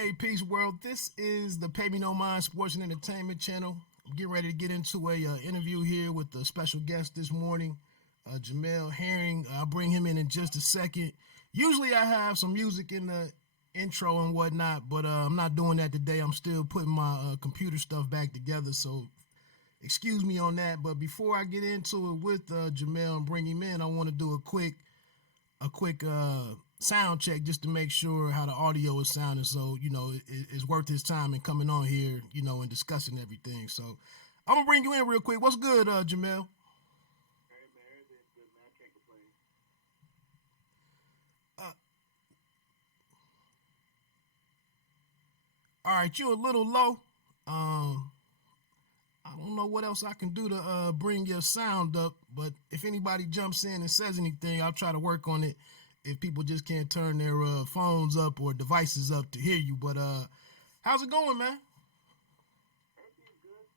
Hey, Peace World. This is the Pay Me No Mind Sports and Entertainment Channel. I'm getting ready to get into a interview here with a special guest this morning, Jamel Herring. I'll bring him in just a second. Usually I have some music in the intro and whatnot, but I'm not doing that today. I'm still putting my computer stuff back together, so excuse me on that. But before I get into it with Jamel and bring him in, I want to do a quick sound check just to make sure how the audio is sounding. So it's worth his time in coming on here, and discussing everything. So I'm gonna bring you in real quick. What's good, Jamel? Hey man, everything's good, man. I can't complain. Uh, all right, you're a little low. Um, I don't know what else I can do to bring your sound up, but if anybody jumps in and says anything, I'll try to work on it. If people just can't turn their phones up or devices up to hear you, but how's it going, man? Everything's good.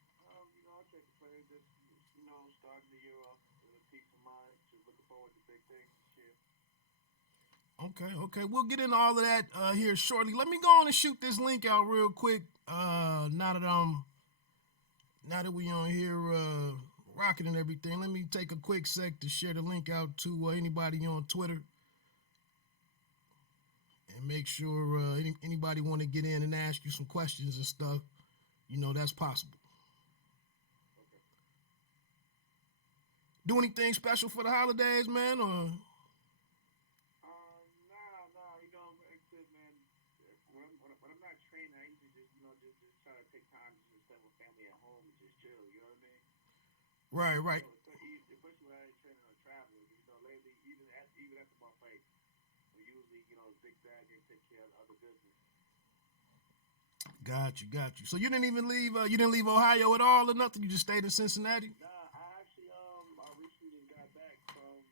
I can't complain. Just starting the year off with a peace of mind. Just looking forward to big things this year. Okay, we'll get into all of that here shortly. Let me go on and shoot this link out real quick. Now that we on here rocking and everything, let me take a quick sec to share the link out to anybody on Twitter and make sure anybody want to get in and ask you some questions and stuff. That's possible. Okay. Do anything special for the holidays, man? Or Nah. Like I said, man. When I'm not training, I usually just try to take time to just spend with family at home and just chill. You know what I mean? right. Especially when I ain't training or traveling. Lately, even after my fight, we usually zigzag and take care of other business. Got you. So you didn't even leave. You didn't leave Ohio at all or nothing. You just stayed in Cincinnati. Nah, I recently just got back from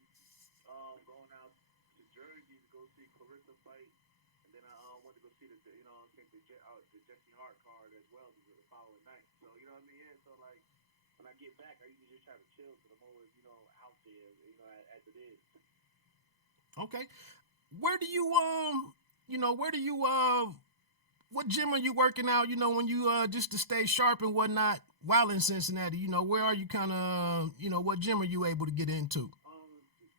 going out to Jersey to go see Clarissa fight, and then I went to go see the Jesse Hart card as well the following night. So you know what I mean? Yeah. So like when I get back, I usually just try to chill because I'm always out there as it is. Okay. Where do you where do you what gym are you working out? When you just to stay sharp and whatnot while in Cincinnati. Where are you kind of what gym are you able to get into?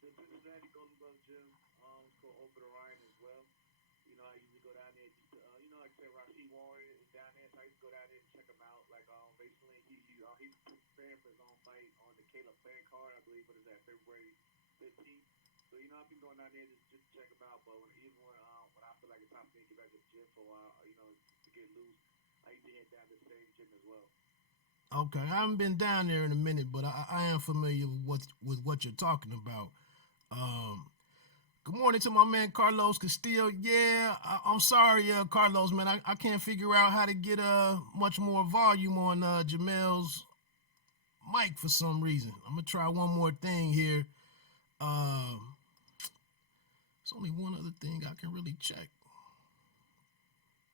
The Cincinnati Golden Glove Gym, it's called Over the Rhine as well. I usually go down there. Just, like I said, Rasheed Warren is down there, so I used to go down there and check him out. Like recently, he's preparing for his own fight on the Caleb Plant card, I believe. What is that? February 15th. So I've been going down there just to check him out. But when I feel like it's time for me to get back to the gym for a while, to get loose, I used to head down to the same gym as well. Okay, I haven't been down there in a minute, but I am familiar with what you're talking about. Um, Good morning to my man Carlos Castillo. Yeah, I'm sorry, Carlos, man. I can't figure out how to get much more volume on Jamel's mic for some reason. I'm gonna try one more thing here. Um, it's only one other thing I can really check.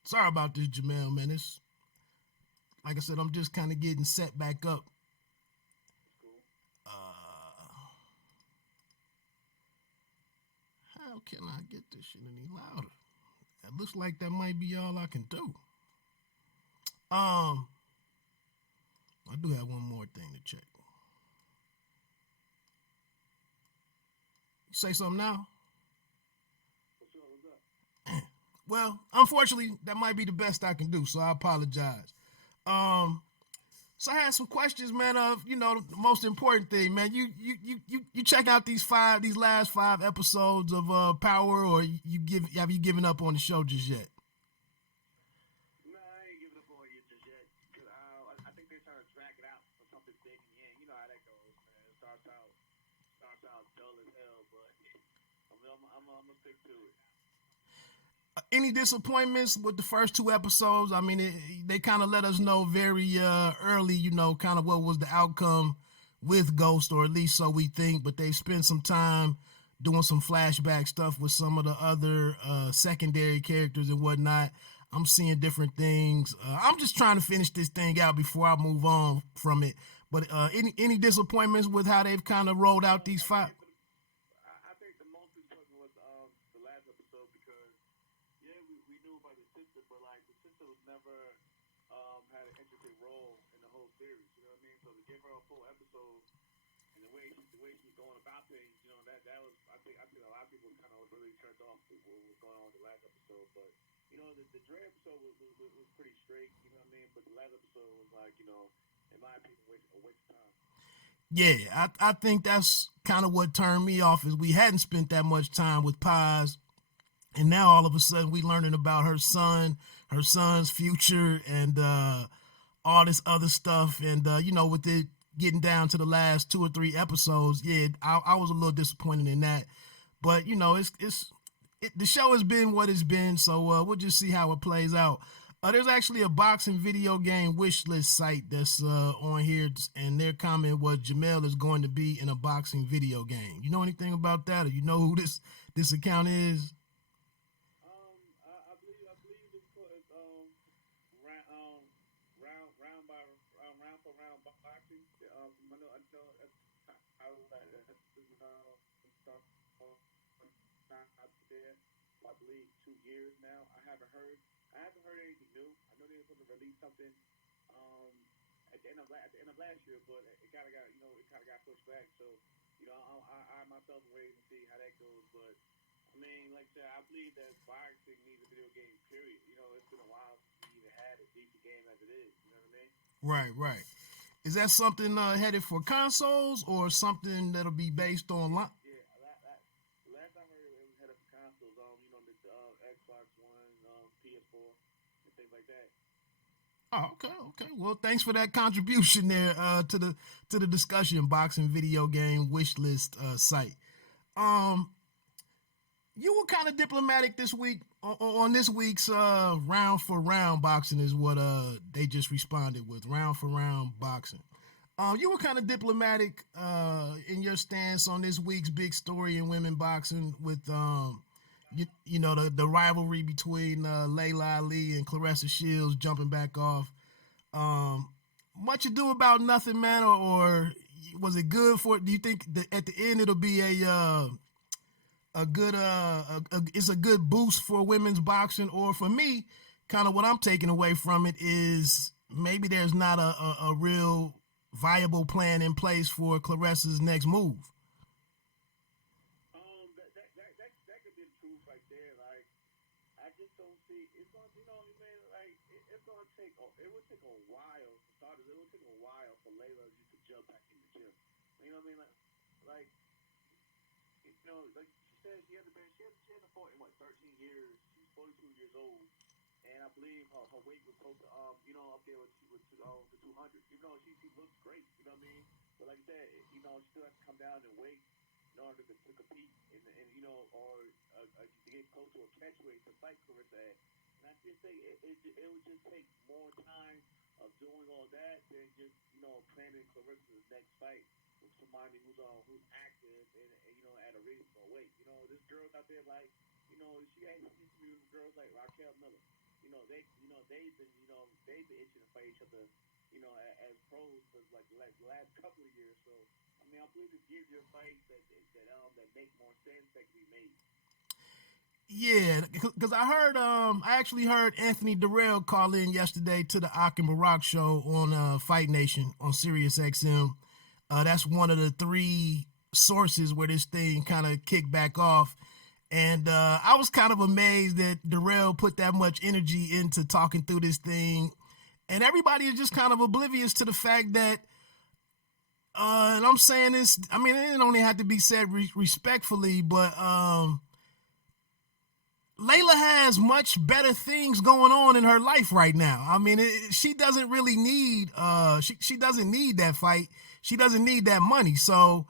Sorry about this, Jamel, man. It's like I said, I'm just kind of getting set back up. That's cool. Uh, how can I get this shit any louder? It looks like that might be all I can do. Um, I do have one more thing to check. You say something now? What's up? What's up? Well, unfortunately, that might be the best I can do, so I apologize. Um, so I had some questions, man. Of the most important thing, man. You check out these last 5 episodes of Power, or have you given up on the show just yet? Nah, I ain't giving up on you just yet. Cause I think they're trying to drag it out for something big in the end. You know how that goes, man. It starts out dull as hell, but I'm gonna stick to it. Any disappointments with the first 2 episodes? I mean, they kind of let us know very early, kind of what was the outcome with Ghost, or at least so we think. But they spent some time doing some flashback stuff with some of the other secondary characters and whatnot. I'm seeing different things. I'm just trying to finish this thing out before I move on from it. But any disappointments with how they've kind of rolled out these I five? think I think the most important was the last episode because Yeah, we knew about the sister, but like the sister was never had an intricate role in the whole series. You know what I mean? So to give her a full episode and the way she's going about things, you know, that was I think a lot of people kind of really turned off with what was going on in the last episode. But you know, the Dre episode was pretty straight. You know what I mean? But the last episode was like, you know, in my opinion, a waste of time. Yeah, I think that's kind of what turned me off is we hadn't spent that much time with Paz, and now all of a sudden we learning about her son's future, and all this other stuff, and with it getting down to the last 2 or 3 episodes, yeah, I was a little disappointed in that, but the show has been what it's been, so we'll just see how it plays out. There's actually a boxing video game wish list site that's on here, and their comment was Jamel is going to be in a boxing video game. You know anything about that, or you know who this account is? I believe it's round round by round for round boxing. I know I was like stuff out there. I believe 2 years now. I haven't heard anything new. I know they were supposed to release something um at the end of last year, but it kind of got pushed back. So I myself am waiting to see how that goes. But I mean, like I said, I believe that boxing needs a video game. Period. You know, it's been a while since we even had a decent game as it is. You know what I mean? Right, right. Is that something headed for consoles or something that'll be based on? Yeah. Last time I heard it was headed for consoles. The Xbox One, PS4, and things like that. Oh, okay, okay. Well, thanks for that contribution there to the discussion boxing video game wish list site. Um, you were kind of diplomatic this week on this week's round for round boxing is what they just responded with round for round boxing. You were kind of diplomatic in your stance on this week's big story in women boxing with you know the rivalry between Layla Ali and Clarissa Shields jumping back off. Um, Much ado about nothing, man, or was it good for? Do you think that at the end it'll be a good it's a good boost for women's boxing, or for me, kind of what I'm taking away from it is maybe there's not a real viable plan in place for Clarissa's next move. That could be the truth right there. Like, I just don't see it's going. You know, man. Like, it's going to take. It would take a while for starters. It would take a while for Layla just to jump back in the gym. You know what I mean? Like like she said, she hasn't fought in what 13 years. She's 42 years old, and I believe her weight was close to up there with the 200. Even though she looks great, you know what I mean. But like I said, she still has to come down in weight in order to compete, and or to get close to a catch weight to fight Clarissa at. And I just think it would just take more time of doing all that than just planning Clarissa's next fight with somebody who's active and at a reasonable weight. There's girls out there like she used to be with girls like Raquel Miller. They've been itching to fight each other. As pros for like the last couple of years. So I mean, I believe it gives you fights that make more sense that can be made. Yeah, because I actually heard Anthony Durrell call in yesterday to the Ak and Barack show on Fight Nation on Sirius XM. That's one of the three sources where this thing kind of kicked back off. And I was kind of amazed that Durrell put that much energy into talking through this thing. And everybody is just kind of oblivious to the fact that, and I'm saying this, I mean, it only had to be said respectfully, but Layla has much better things going on in her life right now. I mean, she doesn't really need she doesn't need that fight. She doesn't need that money. So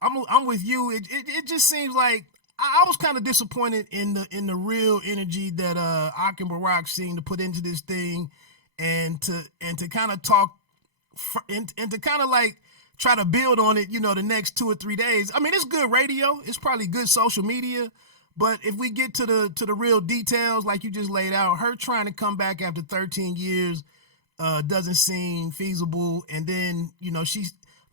I'm with you. It just seems like I was kind of disappointed in the real energy that Ak and Barack seemed to put into this thing, and to kind of talk and to kind of like try to build on it. The next 2 or 3 days. I mean, it's good radio. It's probably good social media. But if we get to the real details, like you just laid out, her trying to come back after 13 years doesn't seem feasible. And then,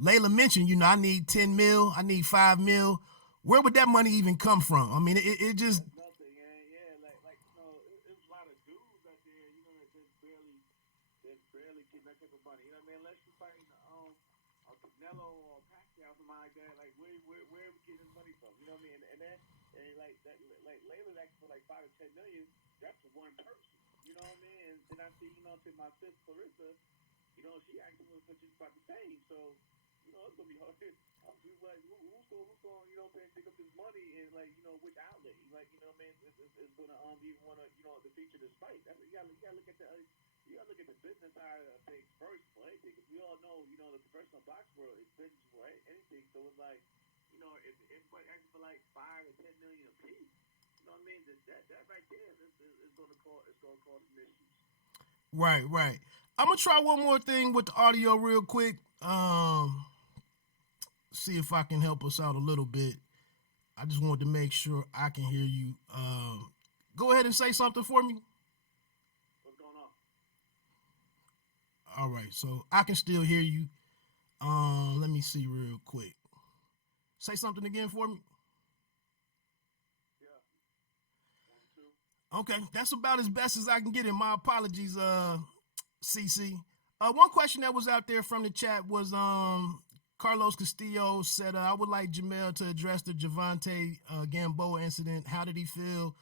Layla mentioned, I need 10 mil, I need 5 mil. Where would that money even come from? I mean, it just. Nothing, yeah. Like like Layla's asking for like 5 to 10 million. That's for one person. You know what I mean? And then I see, to my sis Clarissa, she asking for just about the same. So, it's gonna be hard. I'm just like, who's going, pick up this money and like, which outlet? Like, man, it's gonna even wanna, to feature this fight. That's you gotta look at the business side of things first for anything. Because we all know, the professional box world is business for anything. So it's like, if everybody asking for like 5 to 10 million a piece, you know what I mean? That right there is gonna cause some issues. Right, right. I'm gonna try one more thing with the audio real quick. See if I can help us out a little bit. I just wanted to make sure I can hear you. Go ahead and say something for me. What's going on? All right, so I can still hear you. Let me see real quick. Say something again for me. Yeah. 1, 2. Okay, that's about as best as I can get it. My apologies, CC. One question that was out there from the chat was Carlos Castillo said, I would like Jamel to address the Javante Gamboa incident. How did he feel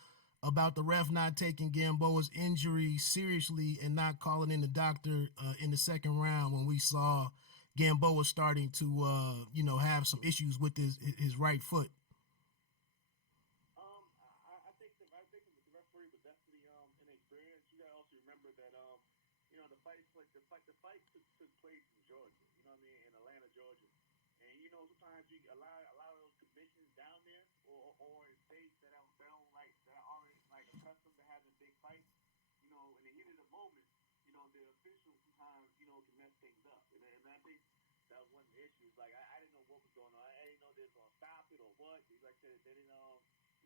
about the ref not taking Gamboa's injury seriously and not calling in the doctor in the second round when we saw Gamboa starting to, have some issues with his right foot? I think the referee was definitely inexperienced. You gotta also remember that the fight took place in Georgia. You know what I mean, in Atlanta, Georgia. And sometimes you allow those commissions down there, or in states that are already like accustomed to having big fights. In the heat of the moment, the officials sometimes can mess things up. And I think that was one of the issues. Like I didn't know what was going on. I didn't know they were gonna stop it or what. Like I said, they didn't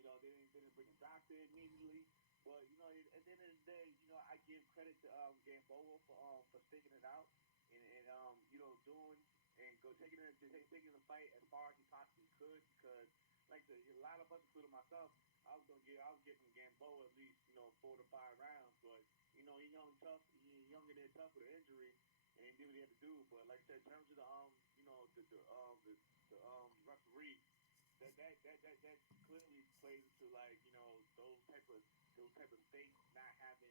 they didn't bring a doctor immediately. But at the end of the day, I give credit to Gamboa for sticking it out and doing and taking the fight as far as he possibly could, because like a lot of us, including myself, I was giving Gamboa at least 4 to 5 rounds. But he's younger than tough with an injury, and he did what he had to do. But like I said, in terms of the referee, that clearly plays into like those type of states not having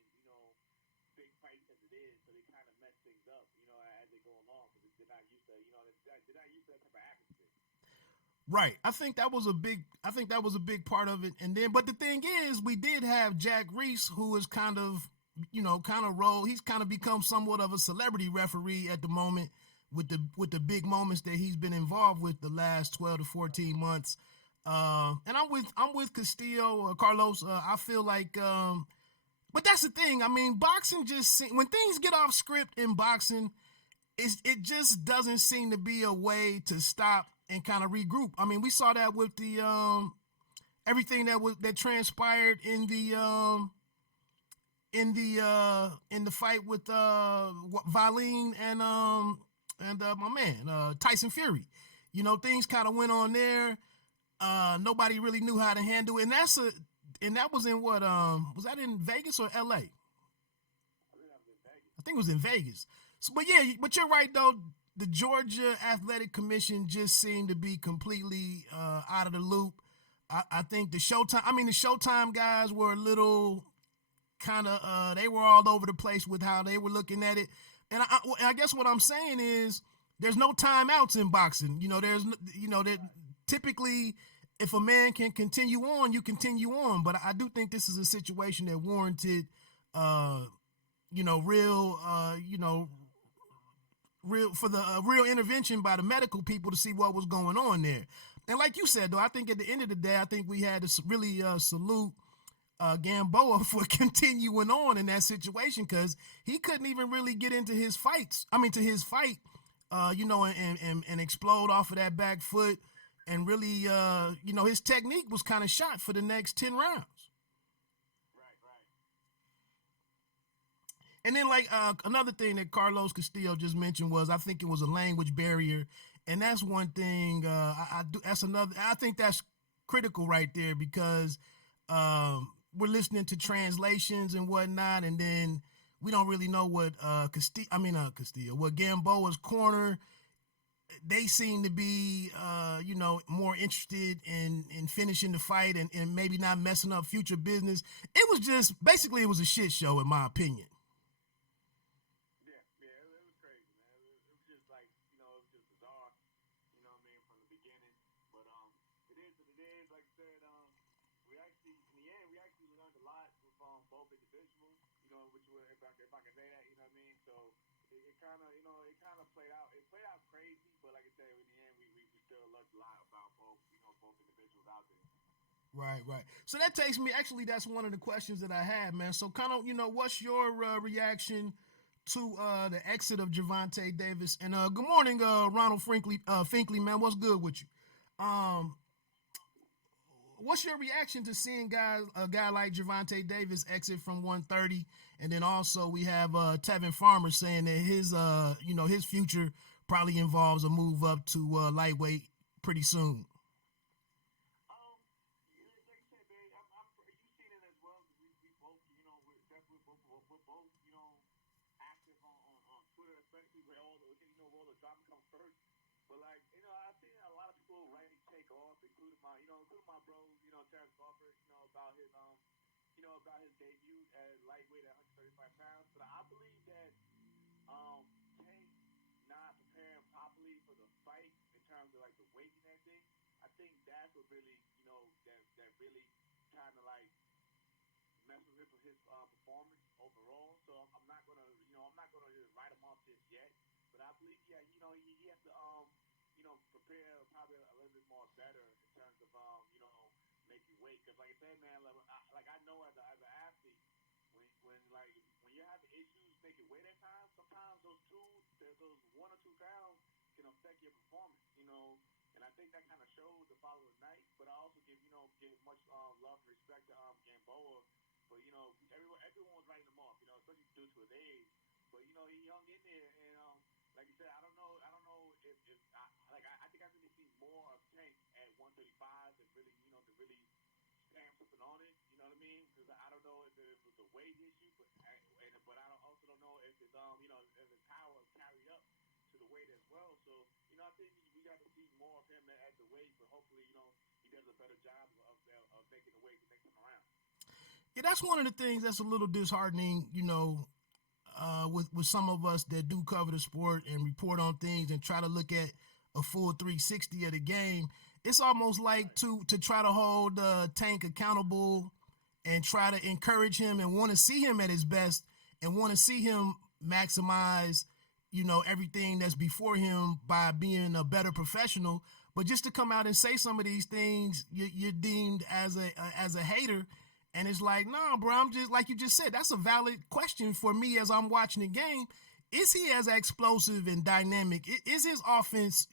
big fights as it is, so they kind of mess things up as they go along, because they're not used to they're not used to that type of atmosphere. Right. I think that was a big part of it. And then, but the thing is, we did have Jack Reese, who is kind of, he's kind of become somewhat of a celebrity referee at the moment with the big moments that he's been involved with the last 12 to 14 months. And I'm with Castillo, Carlos. I feel like, but that's the thing. I mean, boxing when things get off script in boxing, it just doesn't seem to be a way to stop and kind of regroup. I mean, we saw that with the everything that transpired in the fight with Valine and my man Tyson Fury. Things kind of went on there. Nobody really knew how to handle it, and that was in what was that in Vegas or LA? I think that was in Vegas. I think it was in Vegas. So, but yeah, but you're right though. The Georgia Athletic Commission just seemed to be completely out of the loop. I think the Showtime guys were a little kind of they were all over the place with how they were looking at it. And I guess what I'm saying is there's no timeouts in boxing. That typically if a man can continue on, you continue on. But I do think this is a situation that warranted, real intervention by the medical people to see what was going on there. And like you said, though, I think at the end of the day, I think we had to really salute Gamboa for continuing on in that situation, because he couldn't even really get into his fights. I mean, to his fight, and explode off of that back foot, and really, his technique was kind of shot for the next 10 rounds. Right. And then, like another thing that Carlos Castillo just mentioned was, I think it was a language barrier, and that's one thing. I do. That's another. I think that's critical right there, because we're listening to translations and whatnot, and then we don't really know what what Gamboa's corner they seem to be, more interested in finishing the fight and maybe not messing up future business. It was just basically it was a shit show in my opinion. Yeah, yeah, it was crazy, man. It was just like, it was just bizarre. You know what I mean, from the beginning. But it is what it is. Like I said, we actually in the end we actually learned a lot from both individuals. Which were if I can say that, you know what I mean. So it kind of it kind of played out. It played out crazy, but like I said, in the end we still learned a lot about both individuals out there. Right, right. So that takes me. Actually, that's one of the questions that I had, man. So, kind of, what's your reaction to the exit of Javante Davis? And good morning, Ronald Finkley, man. What's good with you? Um, what's your reaction to seeing a guy like Javante Davis exit from 130, and then also we have Tevin Farmer saying that his future probably involves a move up to lightweight pretty soon. Yeah, like I said, man, you seen it as well. We both, we're definitely we're both, active on Twitter, especially where all the drama comes first. But like, I've seen a lot of people writing take off, including my bro, Terrence Crawford, about his debut at lightweight at 135 pounds. But I believe that Tank not preparing properly for the fight in terms of like the weight and everything. I think that's what really, that really kind of like messes with his performance overall. So I'm not gonna, I'm not gonna just write him off just yet. But I believe, yeah, he has to, prepare probably a little bit more better in terms of, making weight. Because like I said, man, like I know as an athlete, when you're having issues making weight at times, sometimes those 1 or 2 pounds can affect your performance. And I think that kind of showed the following night. But I also give much love and respect to Gamboa. But everyone was writing him off. Especially due to his age. But he hung in there, and like you said, I don't know if I think I really see more of Tank at 135 to really stamp something on it. You know what I mean? Because I don't know if it was a weight issue, but also don't know if it's if his power carried up to the weight as well. So I think we got to see more of him at the weight, but hopefully he does a better job of making the weight the next time around. Yeah, that's one of the things that's a little disheartening, with some of us that do cover the sport and report on things and try to look at a full 360 of the game. It's almost like Right. to try to hold Tank accountable and try to encourage him and want to see him at his best and want to see him maximize, everything that's before him by being a better professional. But just to come out and say some of these things, you're deemed as a hater, and it's like, nah, bro, I'm just like you just said. That's a valid question for me as I'm watching the game. Is he as explosive and dynamic? Is his offense,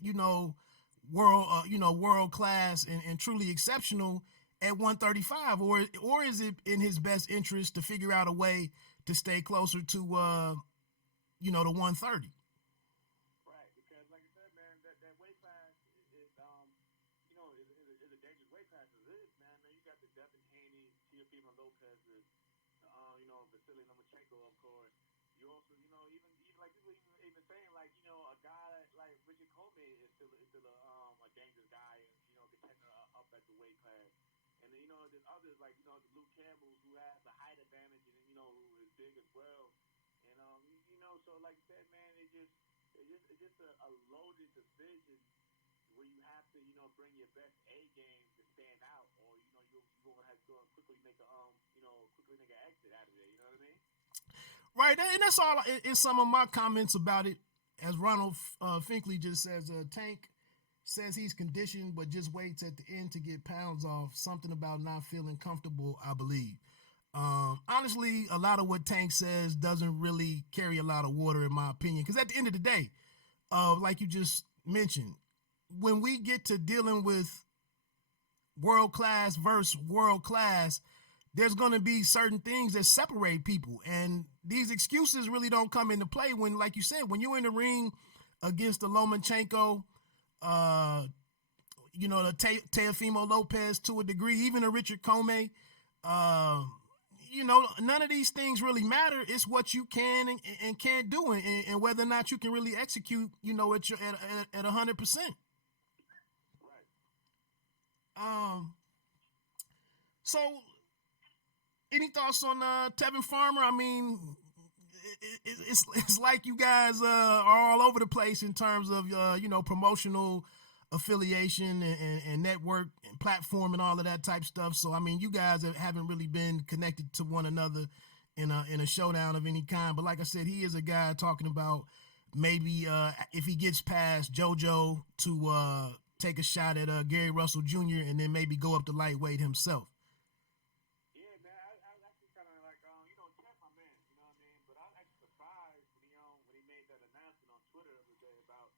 world class and truly exceptional at 135, or is it in his best interest to figure out a way to stay closer to the 130? Right, because like I said, man, that weight class is a dangerous weight class as it is, man. Then you got the Devin Haney, Teofimo Lopez's, Vasily Lomachenko, of course. You also, even like people even saying like, a guy like Richard Coleman is still a dangerous guy and contender up at the weight class. And then there's others like the Luke Campbells who has the height advantage and who is big as well. And so like I said, man, it's just a loaded division where you have to bring your best A game to stand out, or you're gonna have to go and quickly make quickly make an exit out of there. You know what I mean? Right, and that's all in some of my comments about it. As Ronald Finkley just says, Tank says he's conditioned, but just waits at the end to get pounds off. Something about not feeling comfortable, I believe. Honestly, a lot of what Tank says doesn't really carry a lot of water, in my opinion. Because at the end of the day, like you just mentioned, when we get to dealing with world class versus world class, there's going to be certain things that separate people. And these excuses really don't come into play when, like you said, when you're in the ring against the Lomachenko, the Teofimo Lopez to a degree, even a Richard Comey, none of these things really matter. It's what you can and can't do, and whether or not you can really execute, at 100%. Right. Um, so any thoughts on Tevin Farmer? I mean, it's like you guys are all over the place in terms of promotional affiliation and network and platform and all of that type stuff. So I mean, you guys haven't really been connected to one another in a showdown of any kind. But like I said, he is a guy talking about maybe if he gets past JoJo to take a shot at Gary Russell Jr. and then maybe go up to lightweight himself. Yeah, man. I was actually kind of like, Ted, my man. You know what I mean? But I was actually surprised when he made that announcement on Twitter the other day about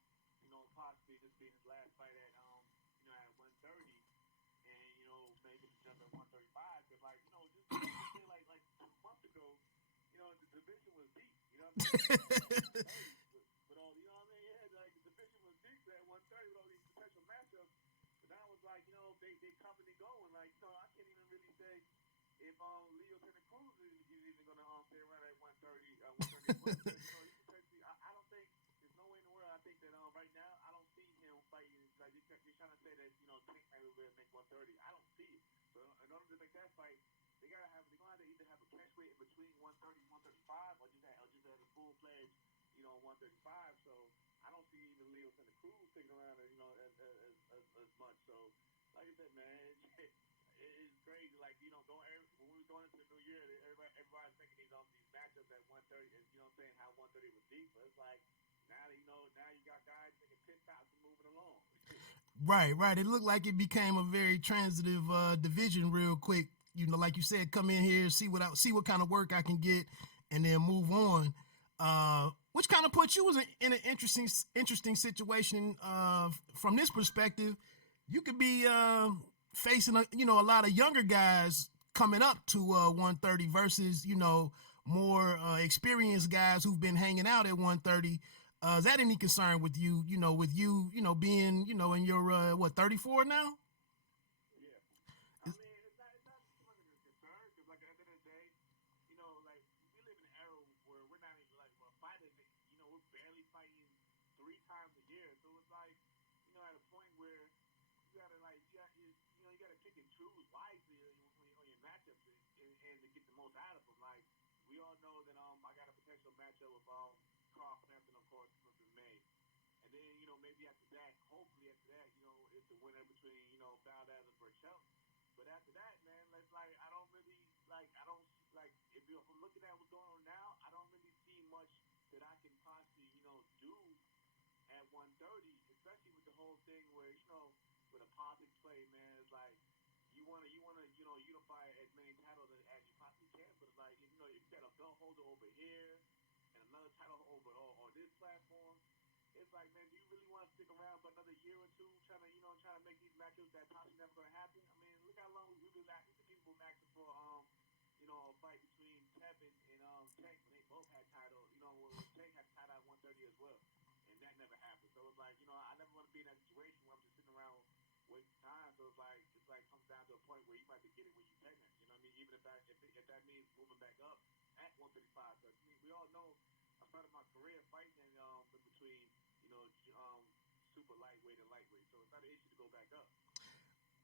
possibly this being his last fight at at 130, and maybe to jump at 135. Because just say like 2 months ago, the division was deep. You know what I mean? At 130, with all you know what I mean? Yeah, like the division was deep at 130 with all these potential matchups. But now it's like they coming and going. Like I can't even really say if Leo Santa Cruz is even going to stay around at 130, 130 as well. Because, he potentially, I don't think there's no way in the world. I think that right now I don't see him fighting. Like you're trying to say that Tank might be able to make 130. I don't see it. So in order to make that fight, they're gonna have to either have a catch weight in between 130 and 135, or just have a full fledged 135. So I don't see even Leo Santa Cruz sticking around as much. So like I said, man. It's crazy. Like going when we were going into the new year, everybody's making these matchups at 130, and saying how 130 was deep. But it's like now now you got guys making pit stops and moving along. Right, right. It looked like it became a very transitive division real quick. Like you said, come in here, see what kind of work I can get, and then move on. Which kind of puts you in an interesting situation from this perspective. You could be facing a lot of younger guys coming up to 130 versus more experienced guys who've been hanging out at 130. Is that any concern with you? With you being in your 34 now? Yeah. I mean, it's not too much of a concern because, like, at the end of the day, like we live in an era where we're not even like fighting. We're barely fighting 3 times a year. So it's like, at a point where you gotta like you gotta pick and choose wisely on your matchups and to get the most out of them. Like we all know that I got a potential matchup with Carl Frampton, of course, in May. And then, maybe after that, hopefully after that, it's the winner between, Valdez and Burchell. But after that, man, it's like I don't really I don't like if I'm looking at what's going on now, I don't really see much that I can possibly, do at 130, especially with the whole thing where, with a politics play, man, it's like you wanna, unify as many titles as you possibly can, but it's like if you got a belt holder over here and another title over on this platform, it's like, man, do you really want to stick around for another year or two trying to make these matches that possibly never gonna happen? I mean, look how long we've been asking the people asking for a fight between Tevin and Tank when they both had title, when Tank had title at 130 as well. And that never happened. So it's like, I never want to be in that situation where I'm just sitting around wasting time. So it's like comes down to a point where you might be getting what you can at. You know what I mean? Even if that means moving back up at 135. Because I mean, we all know I started my career fighting in between, super lightweight and lightweight. So it's not an issue to go back up.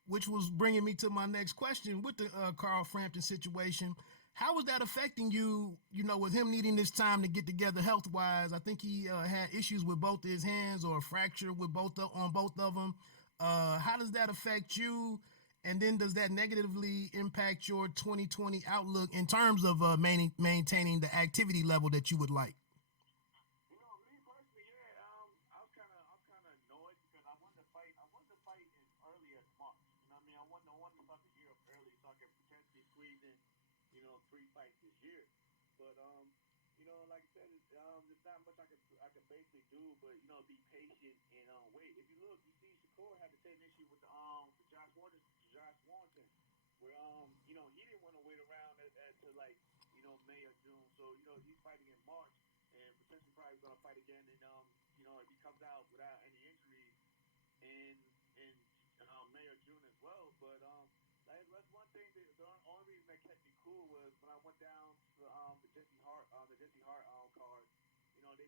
Which was bringing me to my next question with the Carl Frampton situation. How was that affecting you? With him needing this time to get together health wise, I think he had issues with both his hands or a fracture with on both of them. How does that affect you? And then does that negatively impact your 2020 outlook in terms of maintaining the activity level that you would like? Me personally, yeah, I was kind of annoyed because I wanted to fight in early as March. You know what I mean? I wanted to start the year up early so I could potentially squeeze in, 3 fights this year. But like I said, there's not much I can basically do, but be patient and wait. If you look, you see Shakur had the same issue with the Josh Warrington, where he didn't want to wait around to like May or June. So he's fighting in March and potentially probably going to fight again. And if he comes out without any injuries in May or June as well. But that's one thing. The only reason that kept me cool was when I went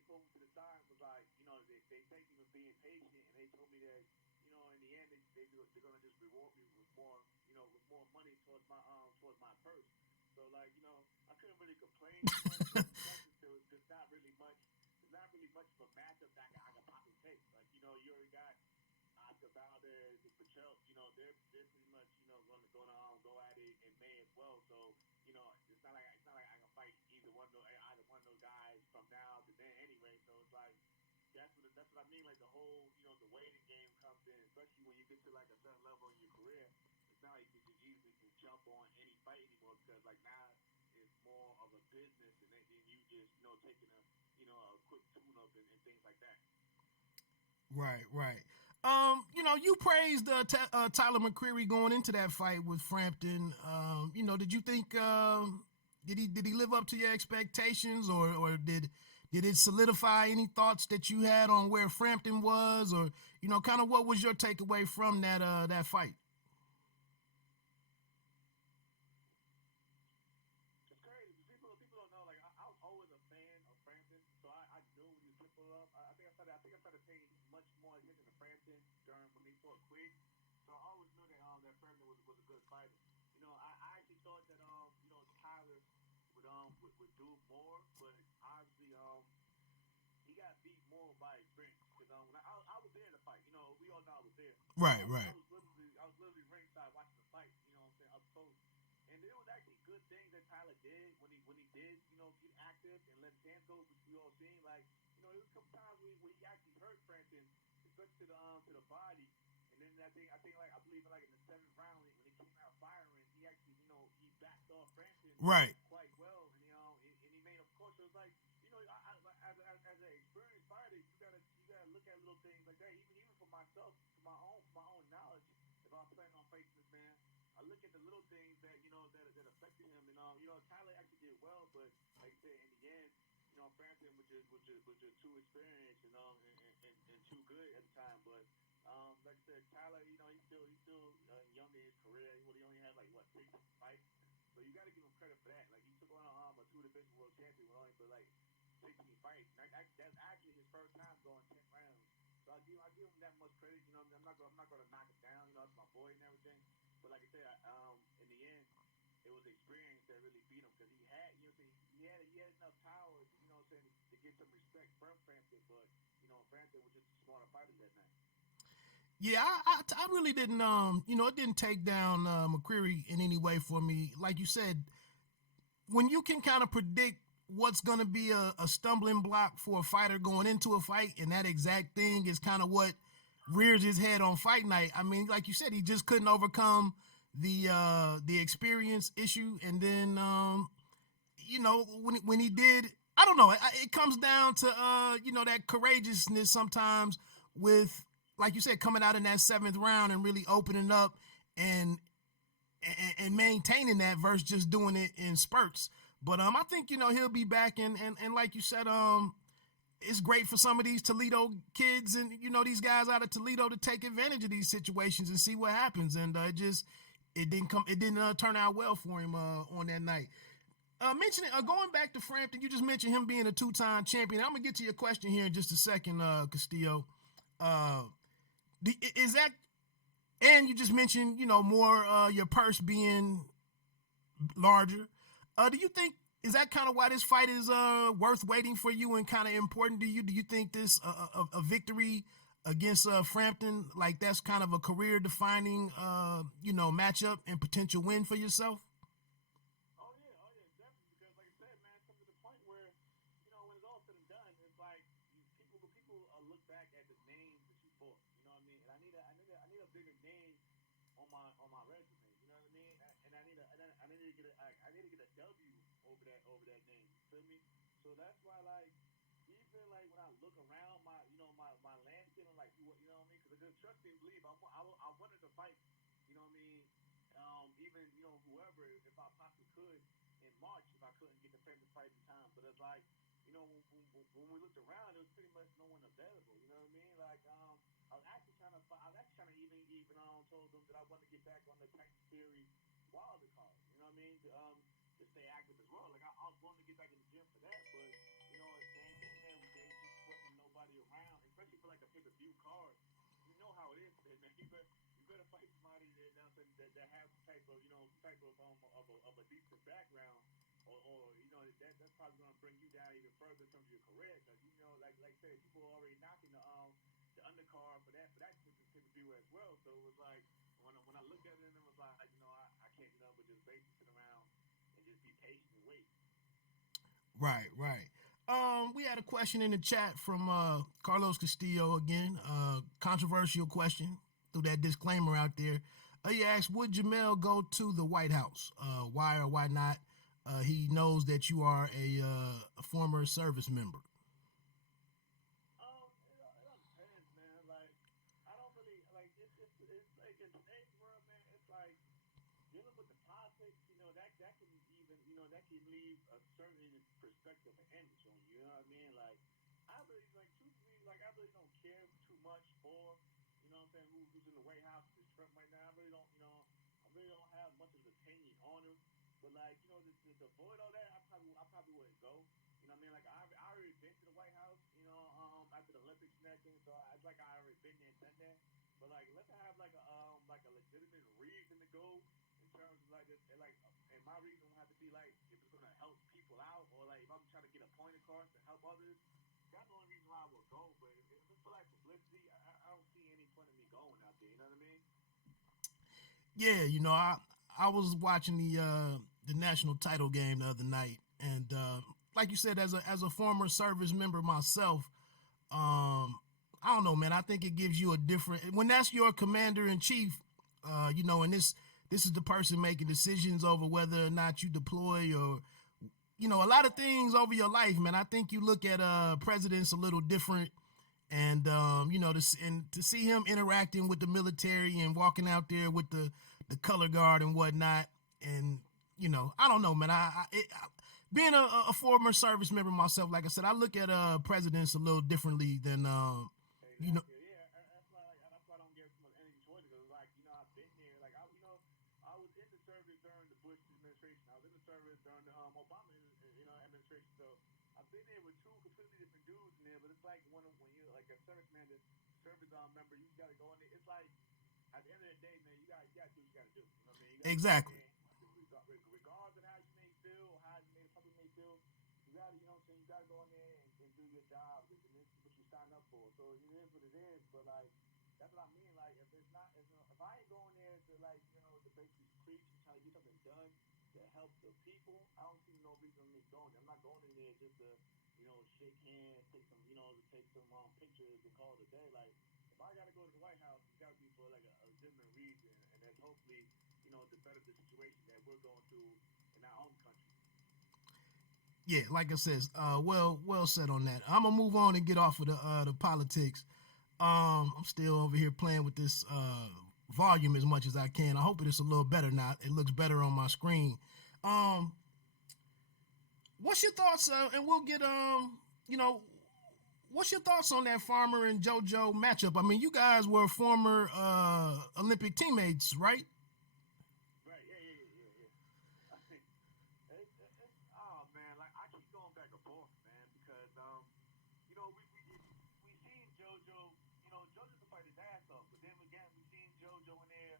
pulled me to the side and was like, they thank me for being patient, and they told me that, in the end, they're gonna just reward me with more, with more money towards my purse. So like, I couldn't really complain too much, but the fact is there's not really much. There's not really much of a matchup that I could possibly take. Like, you already got Oscar Valdez and Patel. They're pretty much go at it in May as well. So it's not like I can fight either one of those guys from now to then anyway. So it's like that's what I mean. Like the whole the waiting game comes in, especially when you get to like a certain level in your career. It's not like you can just easily can jump on any fight anymore because like now it's more of a business and you just taking a quick tune up and things like that. Right, right. You praised Tyler McCreary going into that fight with Frampton. Did you think did he live up to your expectations, or did it solidify any thoughts that you had on where Frampton was, or kind of what was your takeaway from that fight? It's crazy. People don't know. Like I was always a fan of Frampton, so I knew when he was triple up. I think I started paying much more attention to Frampton during when they fought Quick. So I always knew that Frampton was a good fighter. I actually thought that Tyler would do more, but obviously he got beat more by experience. Because I was there in the fight. We all know I was there. Right, I right. was literally ringside watching the fight. You know what I'm saying, up close. And there was actually good things that Tyler did when he did get active and let his hands go, which we all seen. Like there was a couple times when he actually hurt Frampton, especially to the body. And then I think like I believe like in the seventh round when he came out firing, he actually he backed off Frampton Right. quite well, and he made him coach. So it's like as an experienced fighter, you gotta look at little things like that. Even for myself, for my own knowledge, if I'm planning on facing this man, I look at the little things that affected him. And Tyler actually did well, but like I said, in the end, Frampton was just too experienced, and too good at the time. But like I said, Tyler, he's still young in his career. He only has like what 16 fights. So you got to give him credit for that. Like he took on a two-division world champion with only but like 16 fights. That's actually his first time going 10 rounds. So I give him that much credit. I'm not gonna knock him down. That's my boy and everything. But like I said, in the end, it was experience that really beat him because he had enough power. To get some respect from Frampton. But Frampton was just a smarter fighter that night. Yeah, I really didn't. It didn't take down McCreary in any way for me. Like you said, when you can kind of predict what's going to be a stumbling block for a fighter going into a fight, and that exact thing is kind of what rears his head on fight night. I mean, like you said, he just couldn't overcome the experience issue, and then when he did, I don't know. It comes down to that courageousness sometimes with, like you said, coming out in that seventh round and really opening up and and maintaining that versus just doing it in spurts. But I think he'll be back, and like you said, it's great for some of these Toledo kids and these guys out of Toledo to take advantage of these situations and see what happens. And it didn't turn out well for him on that night. Mentioning going back to Frampton, you just mentioned him being a two-time champion. I'm gonna get to your question here in just a second, Castillo. Uh, is that, and you just mentioned more your purse being larger. Do you think is that kind of why this fight is worth waiting for you and kind of important to you? Do you think this a victory against Frampton, like that's kind of a career defining matchup and potential win for yourself? Oh yeah, definitely. Because like I said, man, it's come to the point where, when it's all said and done, it's like people look back at the names that you fought. You know what I mean? And I need a bigger name on my resume. You know what I mean? And I need to get a W over that name. You feel me? So that's why like even like when I look around my landscape, I'm like, you know what I mean? Because trust me, believe I wanted to fight. You know what I mean? Even whoever, if I possibly could in March, if I couldn't get the famous fight in time. But it's like when we looked around, there was pretty much no one available. You know what I mean? Like I was actually trying to even told them that I wanted to get back on the Titan Theory Wilder card. You know what I mean? To stay active as well. Like I was going to get back in the gym for that, but it's the same thing, man. probably gonna bring you down even further in terms of your career because you know, like I said, people are already knocking the undercard for that pay per view as well. So it was like when I looked at it, and it was like you know I can't do nothing but just basically sit around and just be patient and wait. Right, right. We had a question in the chat from Carlos Castillo again. Controversial question. Threw that disclaimer out there. He asked, "Would Jamel go to the White House? Why or why not?" He knows that you are a former service member. It all depends, man. Like, I don't really like it's like in today's world, man. It's like dealing with the politics. You know that can even that can leave a certain perspective and image on you. You know what I mean? Like, I really like truthfully, like I really don't care too much for what I'm saying who's in the White House with Trump right now. I really don't I really don't have much of an opinion on him. But like to avoid all that, I probably wouldn't go. You know what I mean? Like I already been to the White House, after the Olympics and everything, so it's like I already been there and done that. But like, let's have like a legitimate reason to go in terms of like this, and my reason will have to be like if it's gonna help people out or like if I'm trying to get a point across to help others. That's the only reason why I would go. But if it's for like publicity, I don't see any point in me going out there. You know what I mean? Yeah, I was watching the national title game the other night, and like you said, as a former service member myself, I don't know, man. I think it gives you a different when that's your commander in chief. And this is the person making decisions over whether or not you deploy or a lot of things over your life, man. I think you look at presidents a little different, and to see him interacting with the military and walking out there with the color guard and whatnot, and I don't know, man. Being a former service member myself, like I said, I look at presidents a little differently than you know. Exactly. Yeah, that's why I don't give too much energy towards it. Cause like I've been there. Like I was in the service during the Bush administration. I was in the service during the Obama administration. So I've been there with two completely different dudes in there. But it's like when you're like a service member, you got to go in there. It's like at the end of the day, man, you got to do what you got to do. You know what I mean? You got to go in Exactly. there, regardless of how you may feel or how you may the public may feel. You got to, what I'm saying, you got to go in there and do your job. And this is what you signed up for. So it is what it is. But like, that's what I mean. Like, if it's not, if I ain't going there to like, to basically preach and try to get something done to help the people, I don't see no reason for me going there. I'm not going in there just to, shake hands, take some, to take some pictures and call it a day. Like, if I got to go to the White House, it's got to be for like a legitimate reason, and that's hopefully, to better the situation that we're going through in our own country. Yeah, like I said, well said on that. I'm gonna move on and get off of the politics. I'm still over here playing with this volume as much as I can. I hope it's a little better now. It looks better on my screen. Um, what's your thoughts? And we'll get what's your thoughts on that Farmer and JoJo matchup? I mean, you guys were former Olympic teammates, right? Right? Yeah. Oh man, like I keep going back and forth, man, because we seen JoJo, JoJo can fight his ass off, but then again we seen JoJo in there,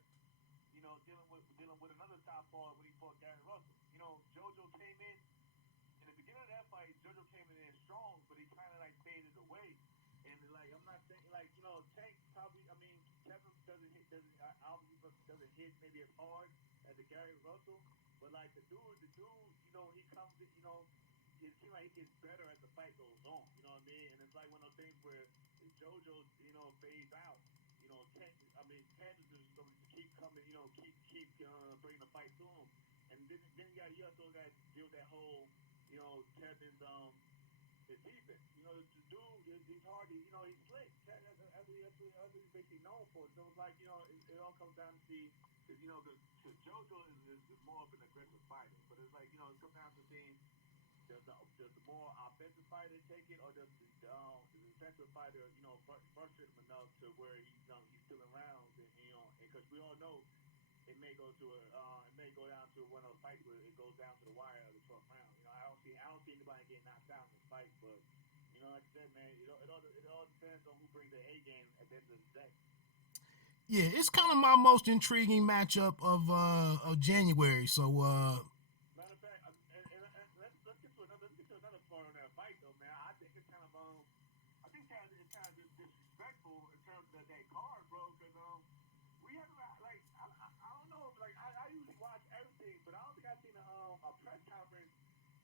dealing with another southpaw when he fought Gary Russell. JoJo came in the beginning of that fight. JoJo came in there strong, but he kind of like faded away. And like I'm not saying like Tank probably. I mean Kevin obviously doesn't hit maybe as hard as the Gary Russell, but like the dude, he comes in, it seems like he gets better as the fight goes on. You know what I mean? And it's like one of those things where if JoJo, fades out, Tank is just going to keep coming, keep bringing the fight to him. And then you also got to deal with that whole, Kevin's his defense. The dude, he's hard. He's slick. That's what he's basically known for. So it's like, it all comes down to see, because JoJo is more of an aggressive fighter. But it's like, it comes down to seeing does the more offensive fighter take it, or does the defensive fighter, frustrate him enough to where he's still around, and because we all know it may go down to one of those fights where it goes down to the wire of the 12th round. I don't see anybody getting knocked out in this fight, but like I said, man, it all depends on who brings the A game at the end of the day. Yeah, it's kind of my most intriguing matchup of January. So Matter of fact, and let's get to it's kind of disrespectful in terms of that card, bro. Because we haven't like I don't know, like I usually watch everything, but I don't think I've seen a press conference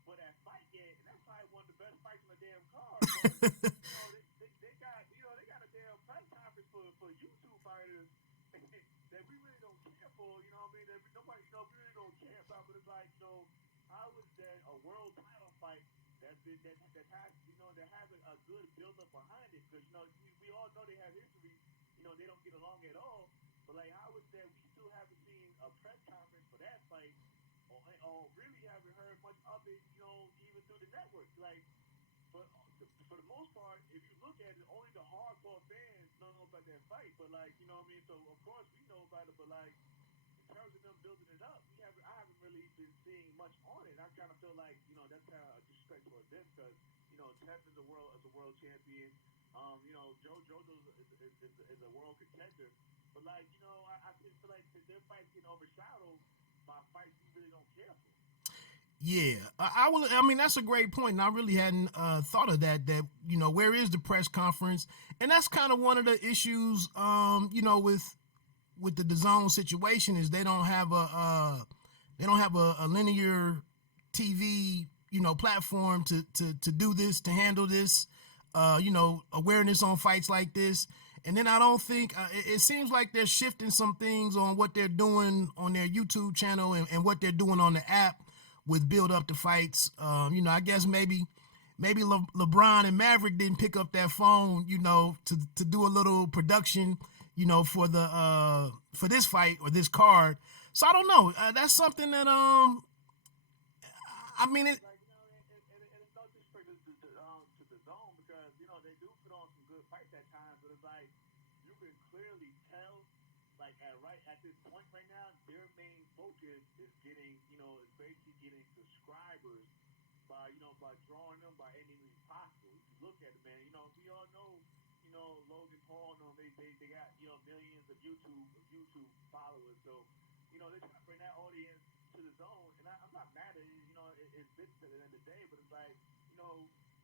for that fight yet, and that's probably one of the best fights on the damn card. But they got they got a damn press conference for YouTube fighters that we really don't care for. You know what I mean? That nobody we really don't care about. But it's like how is that a world title fight that has that has a good build up behind it? Because we all know they have history. They don't get along at all. But like, how is that we still haven't seen a press conference for that fight, or really haven't heard much of it? Even through the network. Like, for the most part, if you look at it, only the hardcore fans know about that fight. But like, you know what I mean? So of course we know about it. But like, in terms of them building it up, I haven't really been seeing much on it. I kind of feel like that's kind of a disrespect towards this because Tef is a world champion. JoJo is a world contender. But like, I just feel like their fights getting overshadowed by fights we really don't care for. Yeah, I will. I mean, that's a great point, and I really hadn't thought of that. That where is the press conference, and that's kind of one of the issues. With the DAZN situation is they don't have a linear TV platform to do this, to handle this. Awareness on fights like this. And then I don't think it seems like they're shifting some things on what they're doing on their YouTube channel and what they're doing on the app with build up to fights. I guess maybe LeBron and Maverick didn't pick up that phone, to do a little production, for this fight or this card. So I don't know. That's something that I mean it. Like, and it's no disrespect to the zone because they do put on some good fights at times, but it's like you can clearly tell, like at this point right now, their main focus is getting is basically getting subscribers by drawing them by any means possible. If you look at it, man, we all know Logan Paul, they got millions of YouTube followers, so they're trying to bring that audience to the zone, and I'm not mad at it. It's business at the end of the day, but it's like,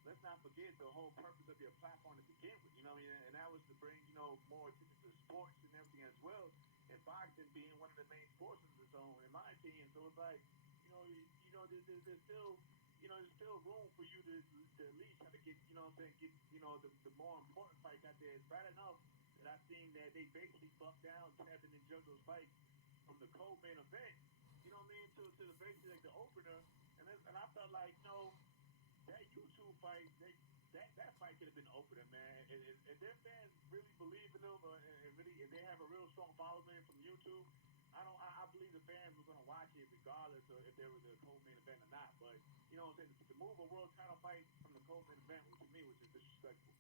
let's not forget the whole purpose of your platform to begin with. You know what I mean? And that was to bring more attention to sports and everything as well. And boxing being one of the main sports in the zone, in my opinion. So it's like, there's still there's still room for you to at least try to get the more important fights out there. It's bad enough that I've seen that they basically bucked down Kevin and JoJo's fight from the co-main event, you know what I mean, to the basically like the opener, and I felt like that YouTube fight, that fight could have been opener, man. And their fans really believe in them, and they have a real strong following from YouTube. I believe the fans were gonna watch it regardless of if there was a co-main event or not. But what I'm saying, to move a world title fight from the co-main event to me was just disrespectful.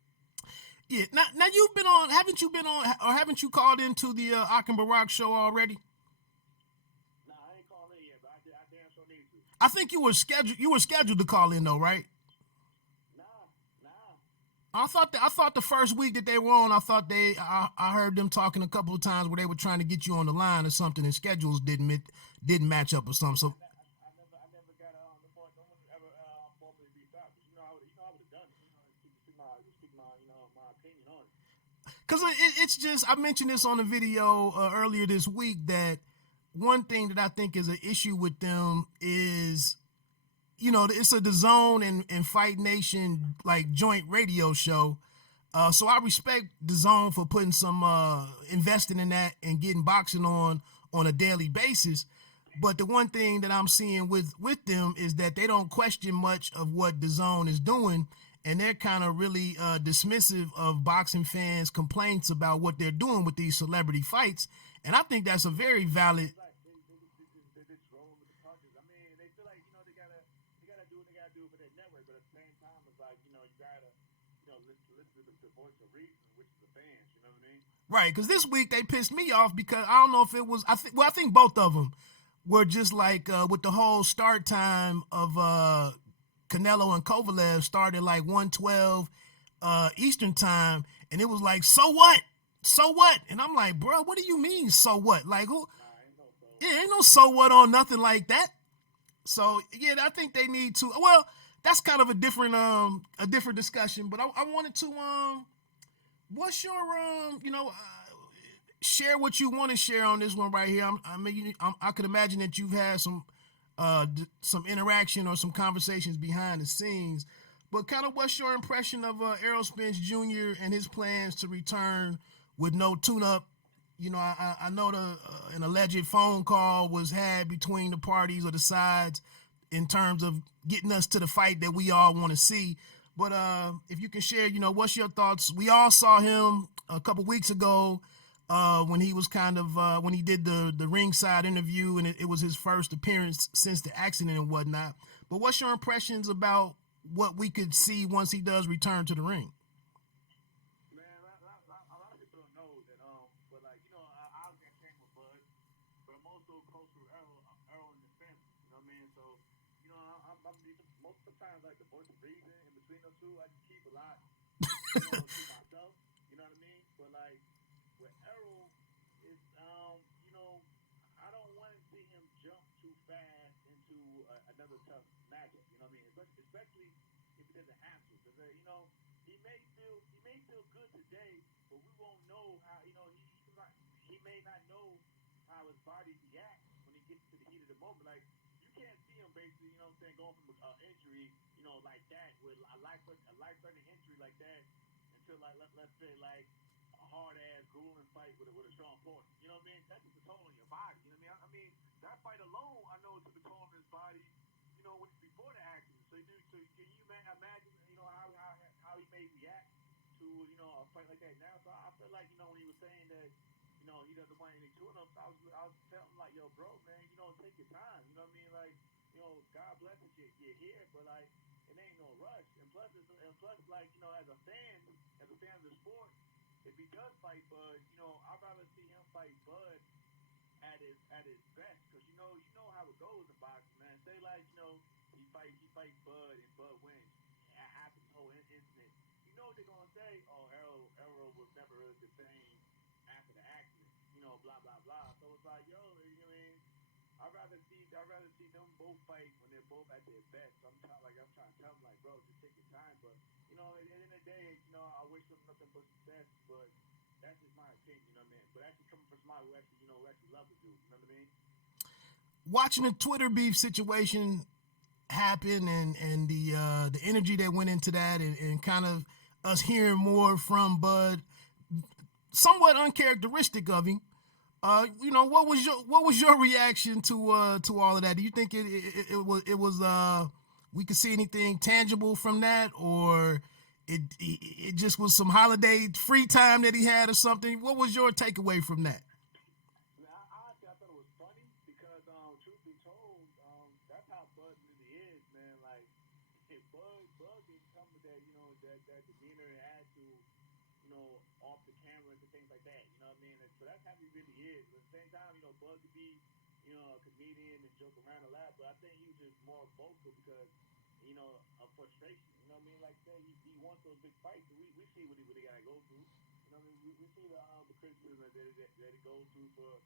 Yeah. Now you've been on. Haven't you been on, or haven't you called into the Akin Barak show already? Nah, I ain't called in yet, but I damn sure need to. I think you were scheduled. You were scheduled to call in though, right? Nah. I thought the first week that they were on, I heard them talking a couple of times where they were trying to get you on the line or something, and schedules didn't match up or something. So I never got the point. No one ever formally reached out. But I would have done it. Speak my my opinion on it. because it's just, I mentioned this on the video earlier this week, that one thing that I think is an issue with them is, it's a DAZN and Fight Nation like joint radio show. So I respect DAZN for putting some investing in that and getting boxing on a daily basis. But the one thing that I'm seeing with them is that they don't question much of what DAZN is doing, and they're kind of really dismissive of boxing fans' complaints about what they're doing with these celebrity fights. And I think that's a very valid. They just rolling with the punches. I mean, they feel like they gotta do what they gotta do for their network, but at the same time, it's like you gotta listen to the voice of reason, which is the fans. You know what I mean? Right, because this week they pissed me off because I don't know if it was. I think both of them were just like with the whole start time of Canelo and Kovalev started like 1:12 Eastern time, and it was like, so what? So what? And I'm like, bro, what do you mean, so what? Like, who? Yeah, ain't no so what on nothing like that. So yeah, I think they need to. Well, that's kind of a different discussion. But I wanted to what's your share what you want to share on this one right here. I could imagine that you've had some interaction or some conversations behind the scenes. But kind of what's your impression of Errol Spence Jr. and his plans to return with no tune-up? I know an alleged phone call was had between the parties or the sides in terms of getting us to the fight that we all want to see. But if you can share, what's your thoughts? We all saw him a couple weeks ago when he was when he did the ringside interview, and it was his first appearance since the accident and whatnot. But what's your impressions about what we could see once he does return to the ring? Man, a lot of people don't know that, but like, I got trained with Bud, but I'm also close to Errol and his family. You know what I mean? So, most of the times, like the voice of reason in between those two, I just keep a lot, to myself. You know what I mean? But like with Errol, it's I don't want to see him jump too fast into another tough matchup. You know what I mean? Especially if he doesn't have to, because he may feel good today, but we won't know how. He may not know how his body reacts when he gets to the heat of the moment. Like you can't see him basically, what I'm saying, going from an injury, like that, with a life-threatening injury like that, until like let's say like a hard-ass grueling fight with a strong opponent. You know what I mean? That's just a toll on your body. You know what I mean? That fight alone, I know, took a toll on his body. Before the accident. So can you imagine, how he may react to, a fight like that now? So I feel like, when he was saying that, he doesn't want any tune-ups, I was telling him like, yo, bro, man, take your time. You know what I mean? Like, God bless that you're here, but like, it ain't no rush. And plus, like, as a fan of the sport, if he does fight Bud, I'd rather see him fight Bud at his best, because you know how it goes in boxing, man. Say like he fight Bud and Bud wins after this whole incident. You know what they're gonna say? Oh, Errol was never really the same after the accident. Blah blah blah. So it's like, yo, you know what I mean? I'd rather see them both fight when they're both at their best. So I'm trying to tell them like, bro, just take your time. But at the end of the day, I wish them nothing but success. But that's just my opinion, you know what I mean? But actually coming from somebody who actually love the dude, you know what I mean? Watching the Twitter beef situation happen and the energy that went into that and kind of us hearing more from Bud, somewhat uncharacteristic of him. What was your reaction to all of that? Do you think it was we could see anything tangible from that, or it just was some holiday free time that he had or something? What was your takeaway from that? Now, honestly, I thought it was funny because, truth be told, that's how Bud really is, man. Like, if Bud didn't come with that demeanor and attitude, off the cameras and things like that. You know what I mean? So that's how he really is. But at the same time, Bud could be, a comedian and joke around a lot, but I think he was just more vocal because, of frustration. You know what I mean? Like, say he wants those big fights. So we see what he got to go through. You know what I mean? We see the criticism that he goes through for,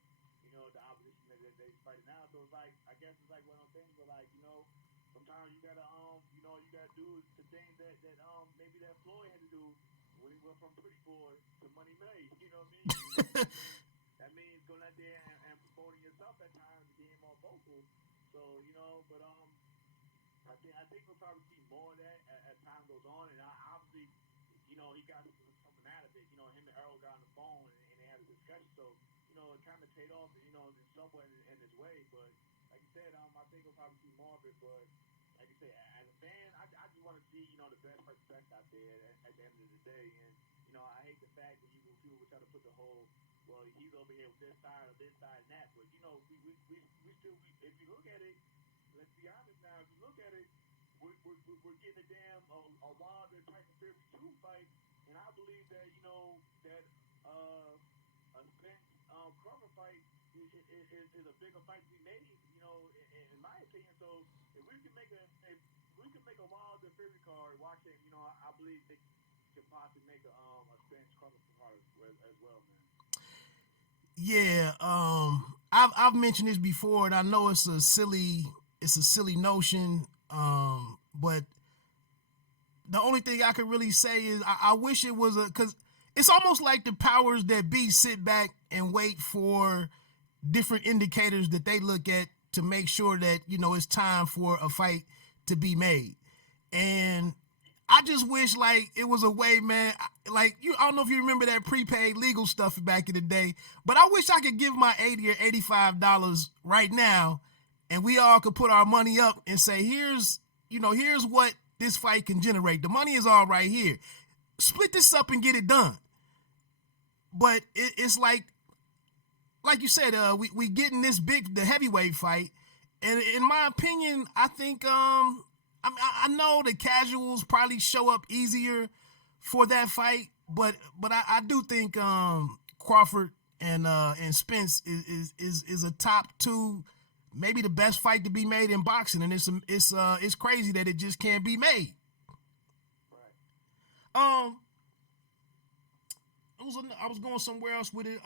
the opposition that he's fighting now. So it's like, I guess it's like one of those things where, like, sometimes you gotta, you gotta do the things that maybe that Floyd had to do when he went from Pretty Boy to Money Made. You know what I mean? That means going out there and promoting yourself at times, being more vocal. So, but I think we'll probably see more of that as time goes on. And obviously, he got something out of it. Him and Earl got on the phone and they had a discussion. So, it kind of paid off, in somewhat in his way. But like you said, I think we'll probably see more of it. But like you said, as a fan, I just want to see, the best fight the best out there at the end of the day. And, I hate the fact that people would try to put the whole, well, he's over here with this side, and that. But, we still, if you look at it, let's be honest now, if you look at it, we're getting a damn a Wilder Tyson Fury 2 fight. And I believe that, that a Spence Crawford fight is a bigger fight to be made, in my opinion. So if we can make a Wilder Fury card, watch it. I believe they could possibly make a Spence Crawford card as well, man. Yeah, I've mentioned this before, and I know it's a silly notion, but the only thing I could really say is I wish it was because it's almost like the powers that be sit back and wait for different indicators that they look at to make sure that, it's time for a fight to be made. And I just wish like it was a way, man. Like I don't know if you remember that prepaid legal stuff back in the day, but I wish I could give my $80 or $85 right now, and we all could put our money up and say, here's what this fight can generate. The money is all right here. Split this up and get it done. But it's like you said, we getting this the heavyweight fight, and in my opinion, I think I know the casuals probably show up easier for that fight, but I do think Crawford and Spence is a top two, maybe the best fight to be made in boxing, and it's crazy that it just can't be made. Right. I was going somewhere else with it.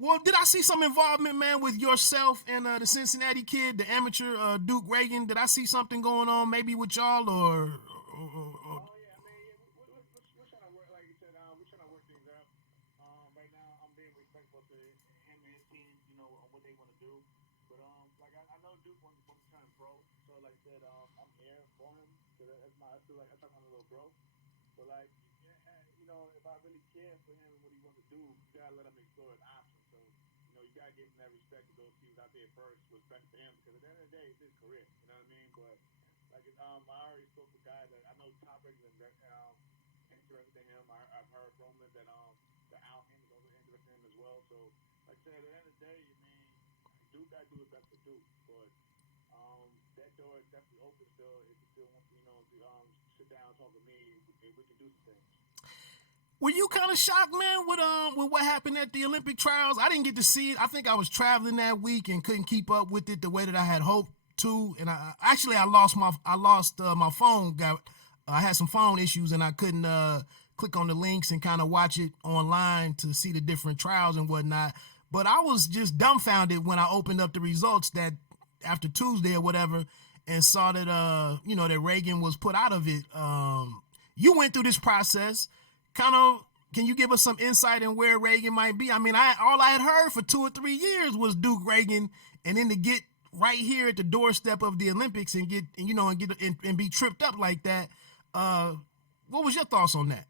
Well, did I see some involvement, man, with yourself and the Cincinnati kid, the amateur Duke Reagan? Did I see something going on maybe with y'all or Oh yeah, I mean, we're trying to work, like you said, we're trying to work things out. Right now, I'm being respectful to him and his team, on what they want to do. But like I know Duke wants to turn pro, so like I said, I'm here for him. So I feel like I talk on a little bro. But like, if I really care for him and what he wants to do, you gotta let him explore his options. So you gotta give him that respect to those teams out there first, was best for him, because at the end of the day, it's his career. You know what I mean? But like, I already spoke with guys that I know top ratings interested in him. I've heard rumors that Al Hammond is also interested in him as well. So like I said, at the end of the day, I mean, Duke gotta do his best for Duke, but that door is definitely open still. If you still want to, sit down and talk to me, we can do some things. Were you kind of shocked, man, with what happened at the Olympic trials? I didn't get to see it. I think I was traveling that week and couldn't keep up with it the way that I had hoped to. And I lost my phone. I had some phone issues and I couldn't click on the links and kind of watch it online to see the different trials and whatnot. But I was just dumbfounded when I opened up the results that after Tuesday or whatever and saw that that Reagan was put out of it. You went through this process. Can you give us some insight in where Reagan might be? I mean, all I had heard for 2 or 3 years was Duke Reagan, and then to get right here at the doorstep of the Olympics and and be tripped up like that. What was your thoughts on that?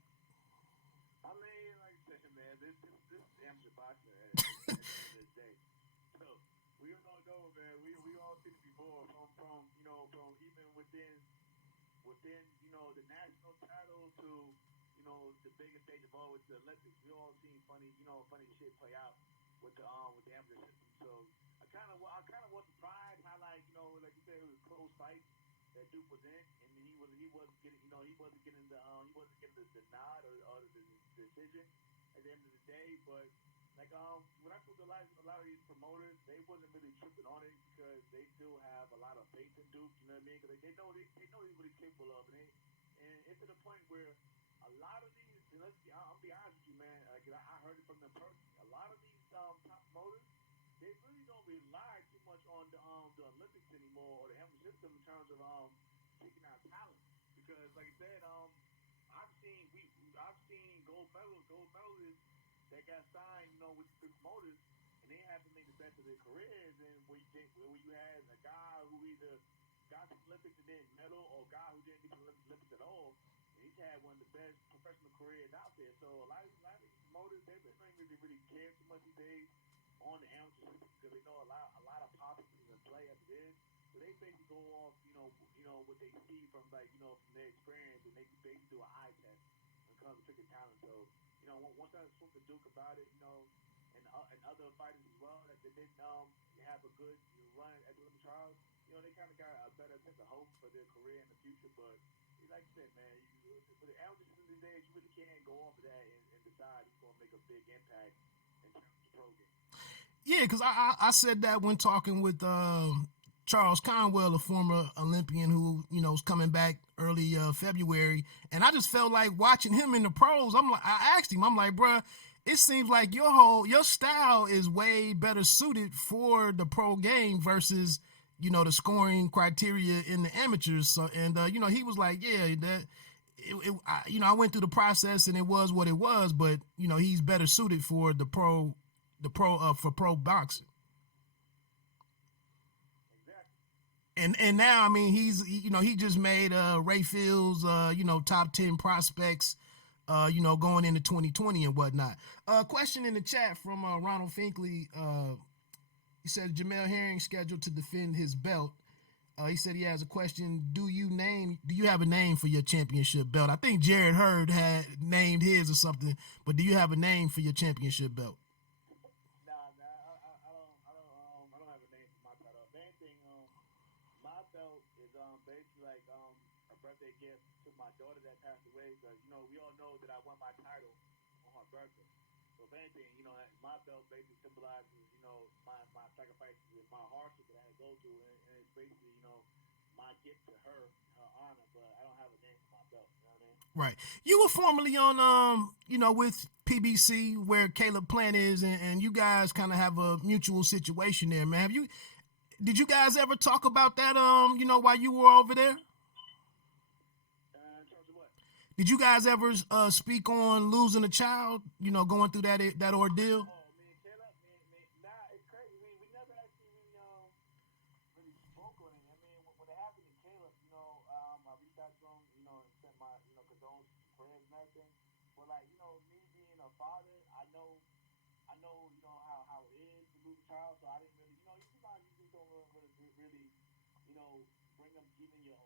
I mean, like I said, man, this amateur boxing at the end of the day. So we all know, man. We all seen it before from even within the national title to the biggest stage of all with the Olympics. We all seen funny shit play out with the amateur system. So I kind of was surprised how like you said, it was a close fight that Duke was in, and he wasn't getting the nod or the decision at the end of the day. But like when I spoke to a lot of these promoters, they wasn't really tripping on it because they still have a lot of faith in Duke. You know what I mean? Because they know he's what he's capable of, and it's to the point where a lot of these, and I'll be honest with you, man. Like I heard it from them personally. A lot of these top promoters, they really don't rely too much on the Olympics anymore or the amateur system in terms of picking out talent. Because like I said, I've seen gold medalists that got signed, with the big promoters, and they have to make the best of their careers. And where you had a guy who either got to the Olympics and didn't medal, or a guy who didn't get to the Olympics at all. He's had one of the best professional careers out there. So a lot of these promoters, they don't really care too much these days on the amateur system because they know a lot of politics in play as it is. So they basically go off, what they see from from their experience, and they basically do an eye test when it comes to picking talent. So once I spoke to Duke about it, and other fighters as well that didn't have a good run at the Olympic trials, they kind of got a better sense of hope for their career in the future. But like I said, man, for the amateurs these days, you really can't go off of that and decide he's going to make a big impact in terms of the pro game. Yeah, because I said that when talking with Charles Conwell, a former Olympian who is coming back early February, and I just felt like watching him in the pros. I asked him, I'm like, bruh, it seems like your style is way better suited for the pro game versus the scoring criteria in the amateurs. So, and he was like, yeah, that I went through the process and it was what it was, but he's better suited for for pro boxing. Exactly. And now, I mean, he just made Ray Fields top 10 prospects going into 2020 and whatnot. Question in the chat from Ronald Finkley. He says Jamel Herring scheduled to defend his belt. He said he has a question. Do you have a name for your championship belt? I think Jared Hurd had named his or something, but do you have a name for your championship belt? I don't have a name for my title. Main thing, my belt is basically like a birthday gift to my daughter that passed away. Because we all know that I won my title on her birthday. So if anything, my belt basically symbolizes my sacrifices and my hardship that I had to go through, and it's basically my gift to her honor. But I don't have a name for my belt. You know what I mean? Right. You were formerly on with PBC where Caleb Plant is, and you guys kind of have a mutual situation there, man. Did you guys ever talk about that while you were over there? In terms of what? Did you guys ever speak on losing a child, going through that ordeal? Oh, me and Caleb, nah, it's crazy. We never actually really spoke on it. I mean, when it happened to Caleb, I reached out to him, and sent my, condolences, prayers, and everything. But like, me being a father, I know, how it is to lose a child. So I didn't really, sometimes you just don't really, bring them even your,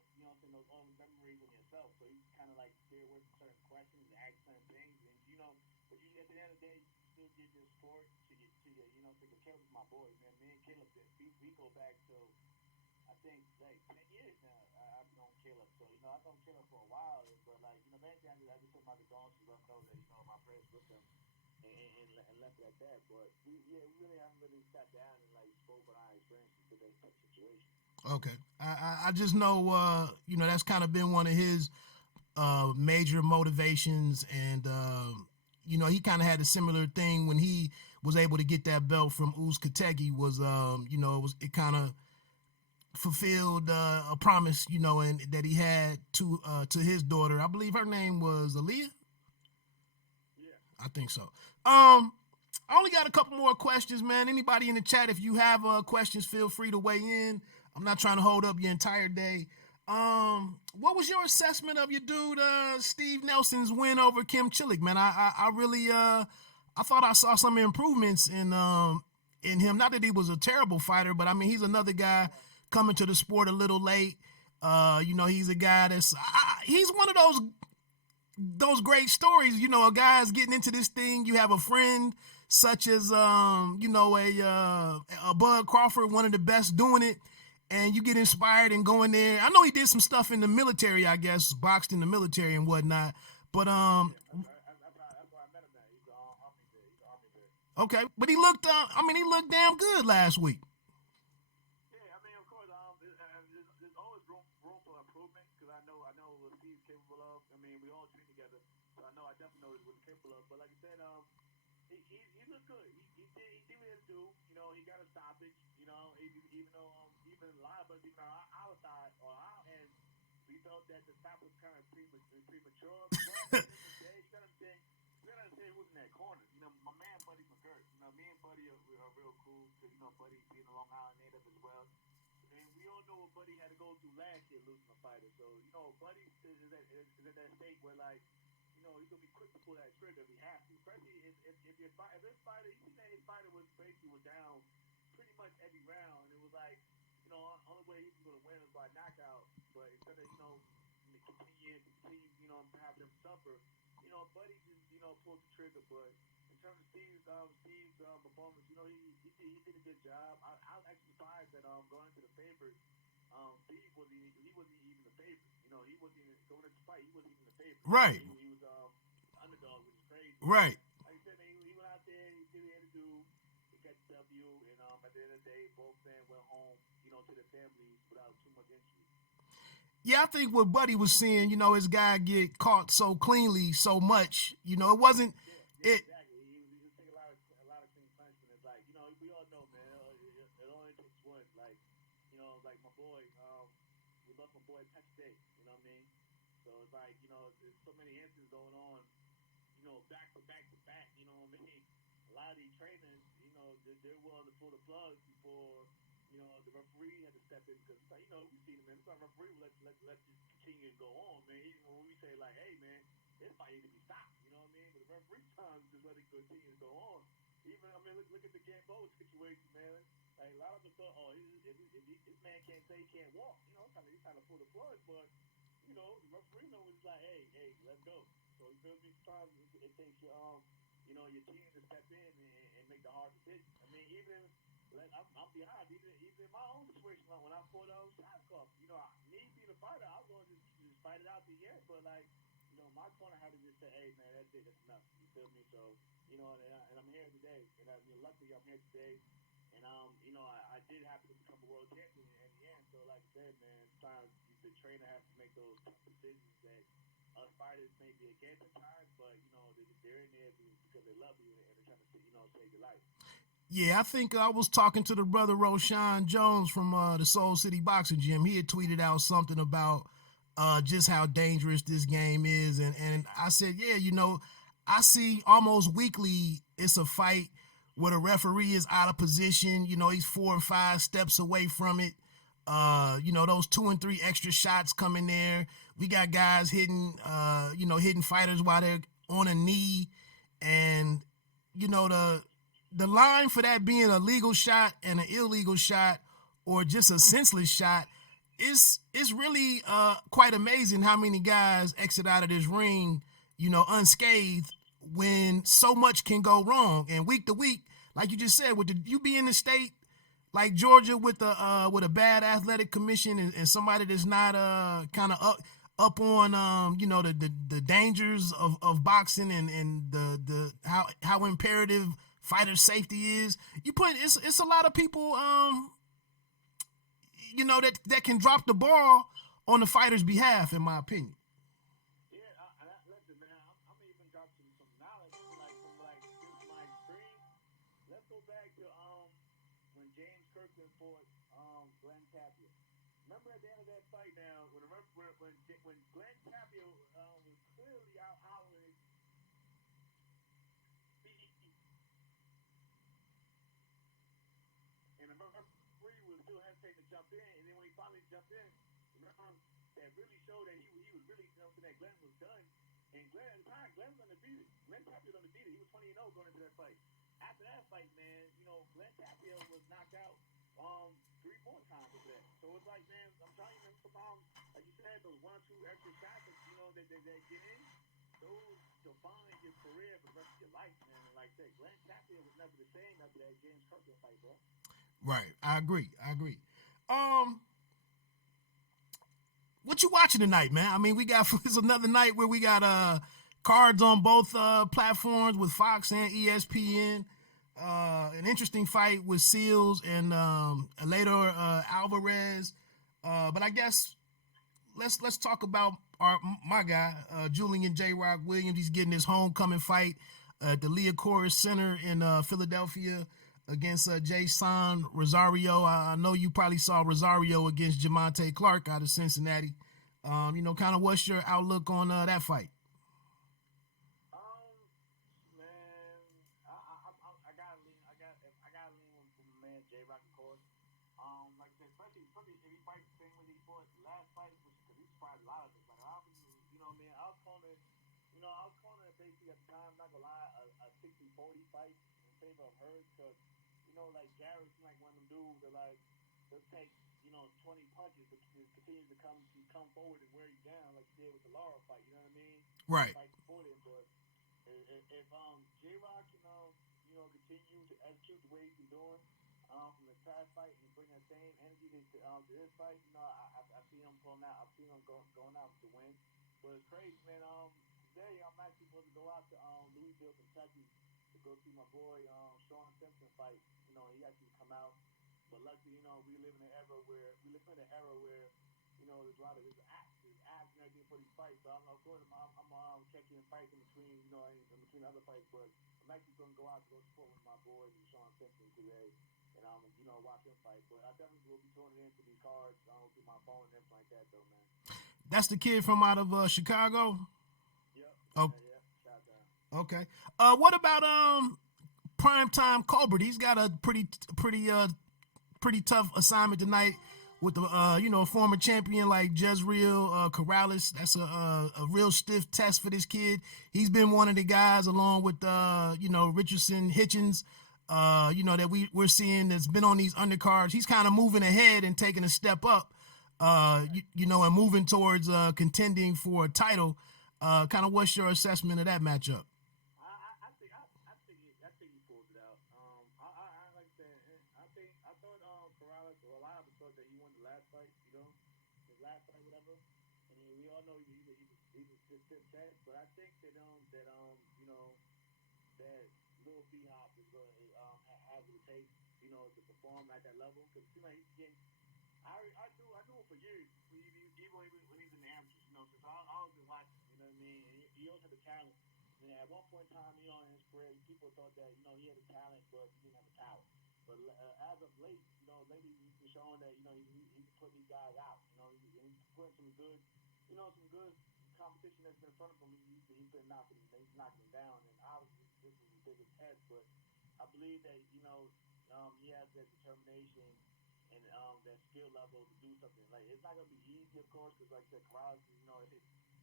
those old memories on yourself. So you kind of like steer away from certain questions and ask certain things, and but at the end of the day, you still give your support to Caleb's my boy, man. Me and Caleb, we go back to I think like 10 years now. I've known Caleb, so I've known Caleb for a while. But like eventually I just sent my condolences, let him know that my prayers with him, and left it at that. But we really haven't really sat down and like spoke on our experiences with that type of situation. Okay. I just know that's kind of been one of his major motivations, and he kind of had a similar thing when he was able to get that belt from Uzkategi. Was it kind of fulfilled a promise, and that he had to his daughter. I believe her name was Aaliyah. Yeah. I think so. I only got a couple more questions, man. Anybody in the chat, if you have questions, feel free to weigh in. I'm not trying to hold up your entire day. What was your assessment of your dude, Steve Nelson's win over Kim Chilik, man? I really, I thought I saw some improvements in him. Not that he was a terrible fighter, but I mean, he's another guy coming to the sport a little late. He's a guy he's one of those great stories. A guy's getting into this thing. You have a friend such as a Bud Crawford, one of the best doing it, and you get inspired and go in there. I know he did some stuff in the military, I guess, boxed in the military and whatnot. But That's why I met him. He's an army vet. He's an army vet. okay, but he looked he looked damn good last week. Yeah, I mean, of course, there's always room for improvement because I know what Steve's capable of. I mean, we all train together, so I definitely know what he's capable of. But like I said, he looked good. He did what he had to do. He got a stoppage. Even though even a lot of us, even on our side or our end, we felt that the stop was kind of premature. But at the end of the day, you gotta understand who's in that corner. My man Buddy McGirt. Me and Buddy are real cool because Buddy being a Long Island native as well. And we all know what Buddy had to go through last year losing a fighter. So, Buddy is at that state where, like, he's going to be quick to pull that trigger if he has to. Especially if this fighter, you see that his fighter was down pretty much every round. And it was like, only way he was going to win was by knockout. But instead of, continue, having him suffer, Buddy just, pulled the trigger. But in terms of Steve's performance, he did a good job. I was actually surprised that going into the favorite, Steve wasn't even the favorite. He wasn't even going into the fight. He wasn't even the favorite. Right. He was underdog, which is crazy. Right. Like I said, man, he went out there. He did what he had to do. He got the W, and at the end of the day, both men went home, to their families without too much injury. Yeah, I think what Buddy was saying, his guy get caught so cleanly so much, it wasn't Yeah, it. exactly. He was taking a lot of clean punishment. It's like, we all know, man. It only takes one. Like a touch a day. You know what I mean? So it's like, there's so many instances going on, back to back to back. You know what I mean? A lot of these trainers, they're willing to pull the plug before, the referee had to step in because, we see them, man. It's not referee. Let's just continue and go on, man. Even when we say like, hey, man, this fight need to be stopped. You know what I mean? But the referee times just let it continue to go on. Even, I mean, look at the Gamboa situation, man. Like, a lot of them thought, oh, this man can't say he can't walk. He's trying to pull the plug, but the referee knows it's like, hey, let's go. So you feel me? Sometimes it takes your team to step in and make the hard decision. I mean, even I'm be honest, even in my own situation, like when I fought Shackov, me being a fighter, I was going to just fight it out to the end, but like, my corner had to just say, hey, man, that's it, that's enough. You feel me? So, and I'm here today, and luckily I'm here today. And I did happen to become a world champion in the end. So like I said, man, sometimes the trainer has to make those tough decisions that us fighters may be against at times, but they're in there because they love you and they're trying to save your life. Yeah, I think I was talking to the brother Roshan Jones from the Soul City Boxing Gym. He had tweeted out something about just how dangerous this game is, and I said, yeah, I see almost weekly it's a fight where the referee is out of position. He's 4 or 5 steps away from it. Those 2 and 3 extra shots coming there. We got guys hitting fighters while they're on a knee, and the line for that being a legal shot and an illegal shot, or just a senseless shot, is really quite amazing how many guys exit out of this ring, unscathed, when so much can go wrong. And week to week, like you just said, you be in the state like Georgia with a bad athletic commission and somebody that's not kind of up on the dangers of boxing and the how imperative fighter safety is. It's a lot of people that can drop the ball on the fighter's behalf, in my opinion. Listen, man, I'm even drop some knowledge from just my experience. Let's go back to when James Kirkland fought Glenn Tapia. Remember at the end of that fight now, when Glenn Tapia was clearly out with his feet, and the referee was still hesitating to jump in, and then when he finally jumped in, that really showed that he was really, that Glenn was done. And Glenn, at the time, Glenn's undefeated. Glenn Tapia was undefeated. He was 20-0 going into that fight. After that fight, man, Glenn Tapia was knocked out 3 more times after that. So it's like, man, I'm telling you, man, sometimes, like you said, those 1 or 2 extra shots that, that get in, those define your career for the rest of your life, man. And like I said, Glenn Tapia was never the same after that James Kirkland fight, bro. Right. I agree. What you watching tonight, man? I mean, it's another night where we got cards on both platforms with Fox and ESPN. An interesting fight with Seals and later Alvarez. But I guess let's talk about my guy, Julian J. Rock Williams. He's getting his homecoming fight at the Leah Corus Center in Philadelphia against Jason Rosario. I know you probably saw Rosario against Jamonte Clark out of Cincinnati. Kind of what's your outlook on that fight? Man, I gotta lean with my man J. Rock, of course. Like I said, especially if he fights the same way he fought the last fight, because he's fought a lot of them. Like obviously, what I mean, I was calling it basically at the time, not gonna lie, a 60-40 fight in favor of hers, because like Garrett's like one of them dudes that like they'll take 20 punches, but continues to come forward and wear you down like he did with the Laura fight. You know what I mean? Right. Fight before them, but if J Rock, continue to execute the way he's been doing from his past fight and bring that same energy to this fight, I see him pulling out. I see him going out with the win. But it's crazy, man. Today I'm actually supposed to go out to Louisville, Kentucky, to go see my boy Sean Simpson fight. He actually come out. But luckily, we live in an era where there's apps and everything for these fights. So I'm of course I'm checking fights in between, in between other fights. But I'm actually gonna go out to go support one of my boys, Sean Simpson, today, and watch him fight. But I definitely will be tuning into these cards through my phone and everything like that, though, man. That's the kid from out of Chicago. Yep. Oh, Yep. Shout out. okay. What about primetime Colbert? He's got a pretty tough assignment tonight with the former champion like Jezreel Corrales. That's a real stiff test for this kid. He's been one of the guys along with Richardson Hitchens. That we're seeing that's been on these undercards. He's kind of moving ahead and taking a step up. And moving towards contending for a title. Kind of what's your assessment of that matchup? I think he pulls it out. I like I said, I thought Corrales, or a lot of us thought that he won the last fight, his last fight, whatever. And we all know he's a stiff test, but I think that little B Hop is going to have what it takes, to perform at that level, because it seems like he's getting. I knew him for years, even when he was in the amateurs, since I was been watching, you know what I mean? And he always had the talent. And at one point in time, in his career, people thought that, he had the talent, but he didn't have the talent. But as of late, lately he's been showing that, he's putting these guys out. He's putting some good, some good competition that's been in front of him. He's been knocking them down. And obviously, this is his biggest test, but I believe that, he has that determination and that skill level to do something. Like, it's not gonna be easy, of course, because like I said, Corrales,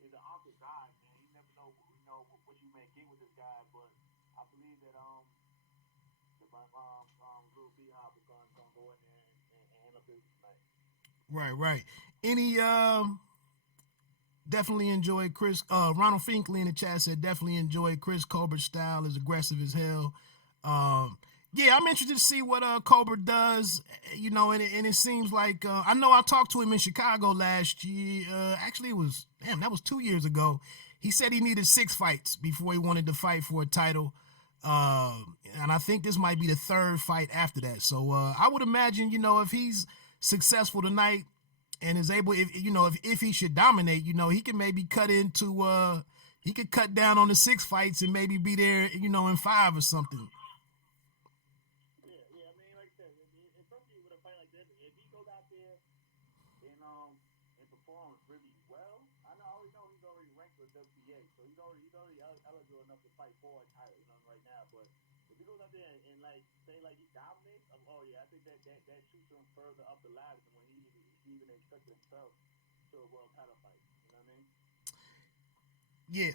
is an awkward guy, man. You never know, what you may get with this guy. But I believe that little B Hop is gonna go in there and handle business tonight. Right, right. Any definitely enjoyed Chris. Ronald Finkley in the chat said definitely enjoyed Chris Colbert's style. Is aggressive as hell. Um, yeah, I'm interested to see what Colbert does. And it seems like I know I talked to him in Chicago last year. Actually, it was that was 2 years ago. He said he needed 6 fights before he wanted to fight for a title. And I think this might be the third fight after that. So I would imagine, if he's successful tonight and is able, if he should dominate, he can maybe he could cut down on the 6 fights and maybe be there, in 5 or something. Yeah. I mean, like I said, especially with a fight like this, if he goes out there and performs really well, I already know he's already ranked with WBA, so he's already eligible enough to fight for a title, right now. But if he goes out there and like say like he dominates, oh yeah, I think that shoots him further up the ladder than when he even expected himself to a world title fight. You know what I mean? Yeah.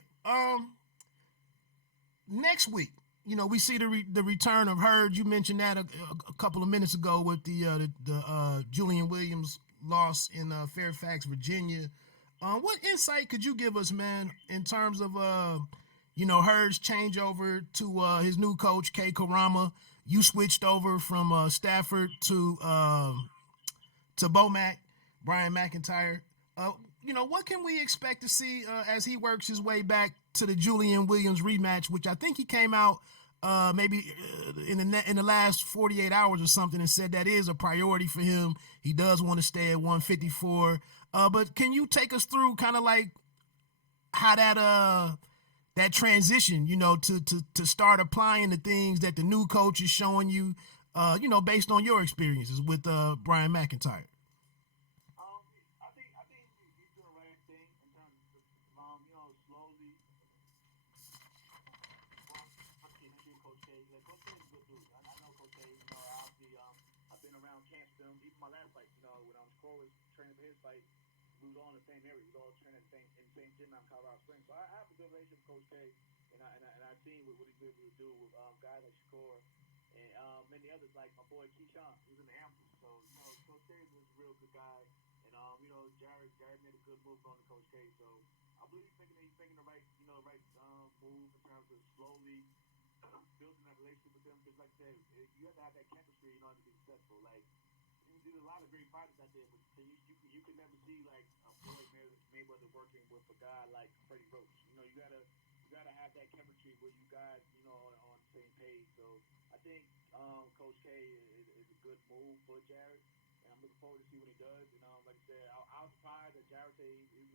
Next week, we see the return of Hurd. You mentioned that a couple of minutes ago with the Julian Williams loss in Fairfax, Virginia. What insight could you give us, man, in terms of Hurd's changeover to his new coach, Kay Karama? You switched over from Stafford to Bomac, Brian McIntyre. What can we expect to see as he works his way back to the Julian Williams rematch, which I think he came out maybe in the last 48 hours or something and said that is a priority for him. He does want to stay at 154. But can you take us through kind of like how that transition, to start applying the things that the new coach is showing you, based on your experiences with Brian McIntyre? I think he's doing the right thing in terms of slowly working Coach K. Like Coach K is a good dude. I know Coach K. Obviously, I've been around camps with him. Even my last fight, when Score was training for his fight, we was all in the same area. We was all training in the same gym out in Colorado Springs. So I have a good relationship with Coach K, and I've seen what he's able to do with guys like Shakur and many others like my boy Keyshawn. He was in the amateurs. So Coach K is a real good guy. And Jared made a good move on to Coach K. So I believe he's making the right move in terms of slowly building that relationship with them. Because like I said, you have to have that chemistry in order to be successful. Like there's a lot of great fighters out there, but you can never see like a Floyd Mayweather working with a guy like Freddie Roach. You gotta have that chemistry where you guys on the same page. So I think Coach K is a good move for Jared, and I'm looking forward to see what he does. And like I said, I was surprised that Jared said he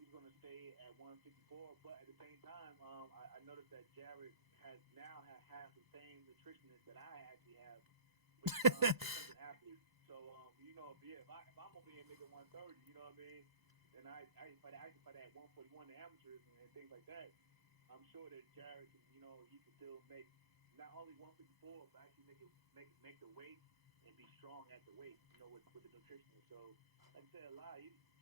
was gonna stay at 154, but at the same time, I noticed that Jared has now has the same nutritionist that I actually have as an athlete. So if I'm over here making 130, you know what I mean? I can fight at 141 the amateurs and things like that. I'm sure that Jared, he can still make not only 154, but actually make the weight and be strong at the weight, with the nutrition. So, like I said,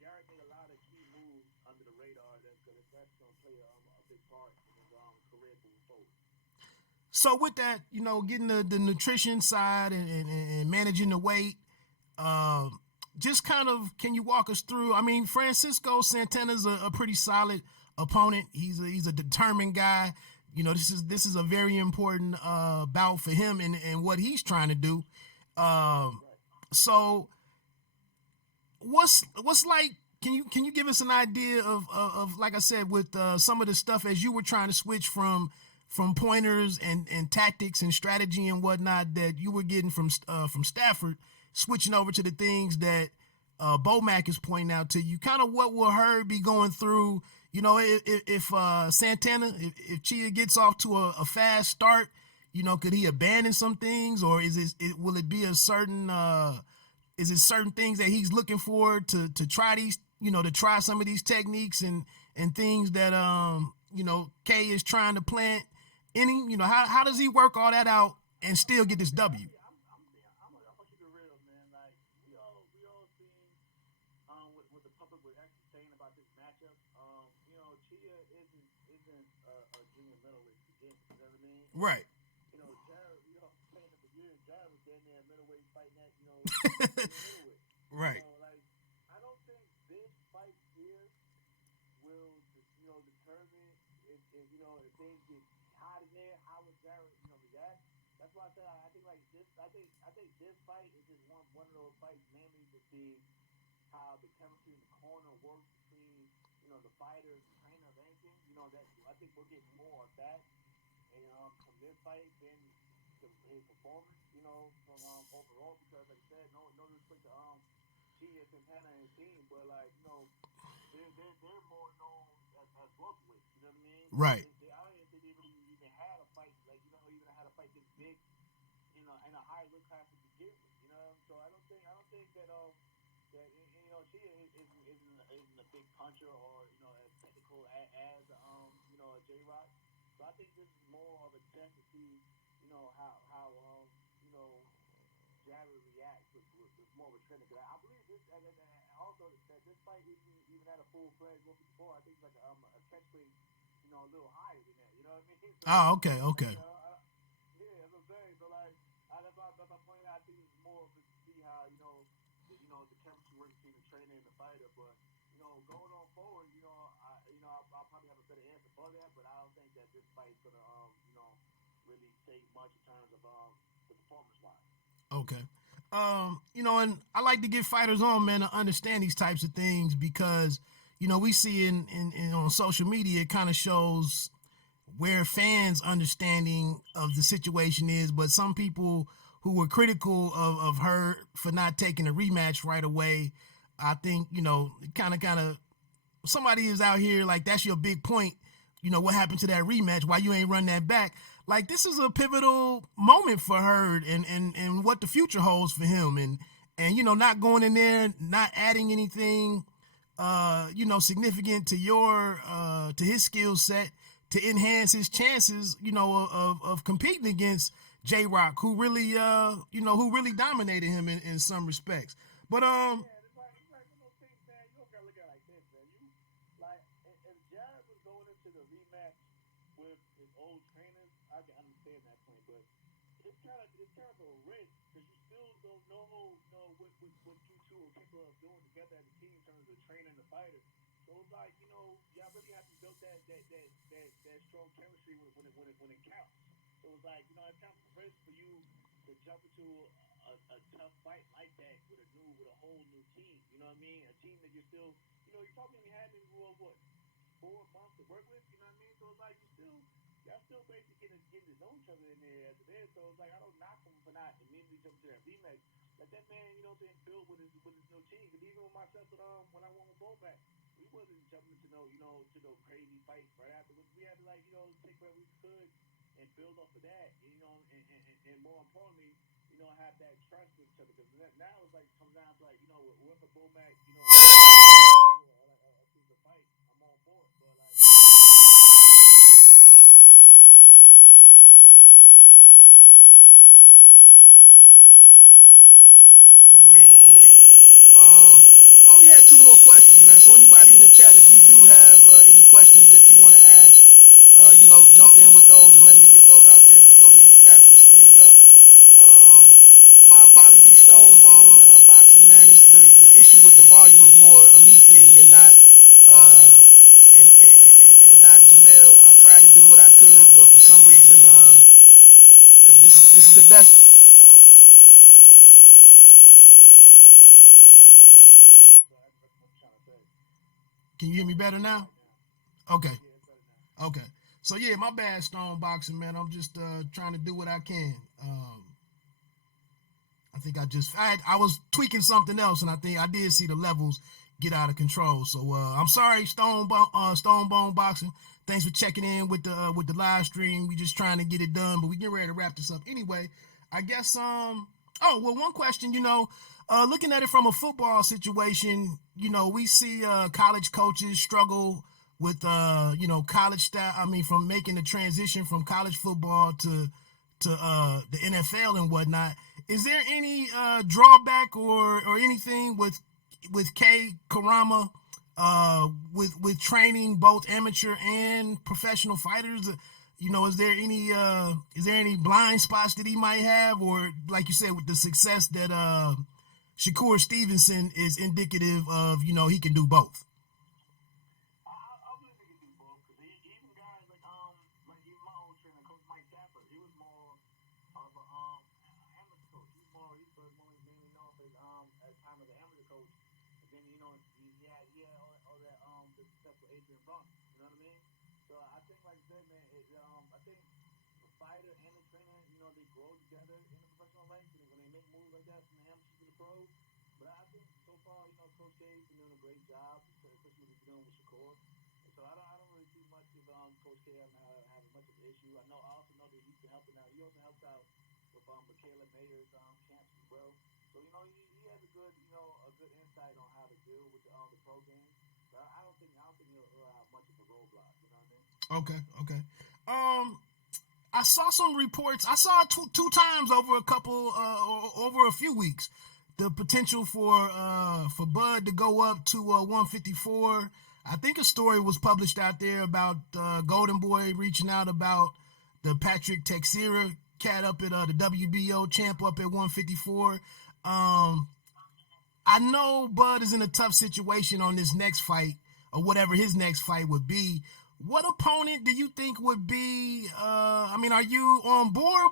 Jared made a lot of key moves under the radar that's going to play a big part in his career moving forward. So with that, getting the nutrition side and managing the weight, just kind of, can you walk us through? I mean, Francisco Santana's a pretty solid opponent. He's a determined guy. This is a very important bout for him and what he's trying to do. So what's like? Can you give us an idea of like I said, with some of the stuff as you were trying to switch from pointers and tactics and strategy and whatnot that you were getting from Stafford, switching over to the things that Bomac is pointing out to you? Kind of what will Hurd be going through? If Santana, if Chia gets off to a fast start, could he abandon some things, or will it be a certain is it certain things that he's looking for to try these, to try some of these techniques and things that K is trying to plant in him? How does he work all that out and still get this W? I'm gonna keep it real, man. Like we all seen what the public was actually saying about this matchup. Chia isn't a junior middleweight again. You know what I mean? Right. Jared, playing it for years. Jared was down there middleweight fighting at middleweight. Right. So like, I don't think this fight here will determine if things get hot in there, how would Jared react. That's why I said I think like this. I think this fight is just one of those fights mainly to see how the chemistry in the corner works between the fighters, the trainer, and anything. That I think we'll get more of that, and from this fight than his performance. From overall, because like I said, no respect to Chia, Santana, and his team, but like they're more known as welterweights. You know what I mean? Right. I don't even think they really even had a fight even had a fight this big in a high weight class to begin with. So I don't think that Chia isn't a big puncher or as technical as a J Rock. So I think this is more of a test to see how Jared reacts with more of a trend. I believe this, and also that this fight even at a full-fledged 154, I think it's like a catch weight, a little higher than that. You know what I mean? So, Okay. Yeah, that's what I'm saying. So like, that's my point. I think it's more of to see how the chemistry works between the trainer and the fighter. But going on forward, I'll probably have a better answer for that. But I don't think that this fight's gonna really say much in terms of the performance wise. Okay. And I like to get fighters on, man, to understand these types of things because, we see in on social media, it kind of shows where fans' understanding of the situation is, but some people who were critical of her for not taking a rematch right away, I think, kind of somebody is out here like, that's your big point. What happened to that rematch? Why you ain't run that back? Like, this is a pivotal moment for Hurd and what the future holds for him. And not going in there, not adding anything, significant to to his skill set to enhance his chances, of competing against J Rock, who really dominated him in some respects. But Yeah, it's like things, man. You don't gotta look at it like this, man. You like if Jared was going into the rematch with his old trainers, I can understand that point, but it's kind of a risk because you still don't know what you two are capable of doing together as a team in terms of the trainer and the fighter. So it's like y'all really have to build that strong chemistry when it counts. So it's like it's kind of a risk for you to jump into a tough fight like that with a whole new team. You know what I mean? A team that you're still, you probably only had maybe 4 months to work with. You know what I mean? So it's like y'all still basically getting to know each other in there as it is. So it's like I don't knock him for not immediately jumping to that rematch. Let that man, build with his new team. Because even with myself, when I won with Bomac, we wasn't jumping to no crazy fights right afterwards. We had to take what we could and build off of that. And more importantly, have that trust with each other. Because now it's like comes down to whoever Bomac, only had two more questions, man. So anybody in the chat, if you do have any questions that you want to ask, jump in with those and let me get those out there before we wrap this thing up. Um, my apologies, Stone Bone Boxing, man. It's the issue with the volume is more a me thing and not uh, and not Jamel. I tried to do what I could, but for some reason, this is the best. Can you hear me better now? Okay. Okay. So yeah, my bad, Stone Boxing, man. I'm just trying to do what I can. I think I was tweaking something else, and I think I did see the levels get out of control. So I'm sorry, Stone Bone Boxing. Thanks for checking in with the live stream. We just trying to get it done, but we get ready to wrap this up anyway. I guess oh well, one question, looking at it from a football situation, we see college coaches struggle with college style. I mean, from making the transition from college football to the NFL and whatnot. Is there any drawback or anything with K Karama with training both amateur and professional fighters? Is there any blind spots that he might have, or like you said, with the success that Shakur Stevenson is indicative of, he can do both? I believe he can do both because even guys like even my old trainer, Coach Mike Tapper, he was more of a amateur coach. He's mainly known as time as an amateur coach. And then he had all that the success with Adrian Bronx. You know what I mean? So I think, like I said, man, I think the fighter and the trainer, they grow together in the professional ranks and when they make moves like that from the amateurs to the pros. But I think so far, Coach K's been doing a great job, especially what he's doing with Shakur. And so I don't really see much of Coach K having much of an issue. I also know that he's been helping out. He also helps out with Michaela Mayer's camps as well. So he has a good insight on how to deal with the pro game. But I don't think he'll have much of a roadblock. You know what I mean? Okay. I saw some reports. I saw it two times over a few weeks. The potential for Bud to go up to 154. I think a story was published out there about Golden Boy reaching out about the Patrick Teixeira cat up at the WBO champ up at 154. I know Bud is in a tough situation on this next fight or whatever his next fight would be. What opponent do you think would be? Are you on board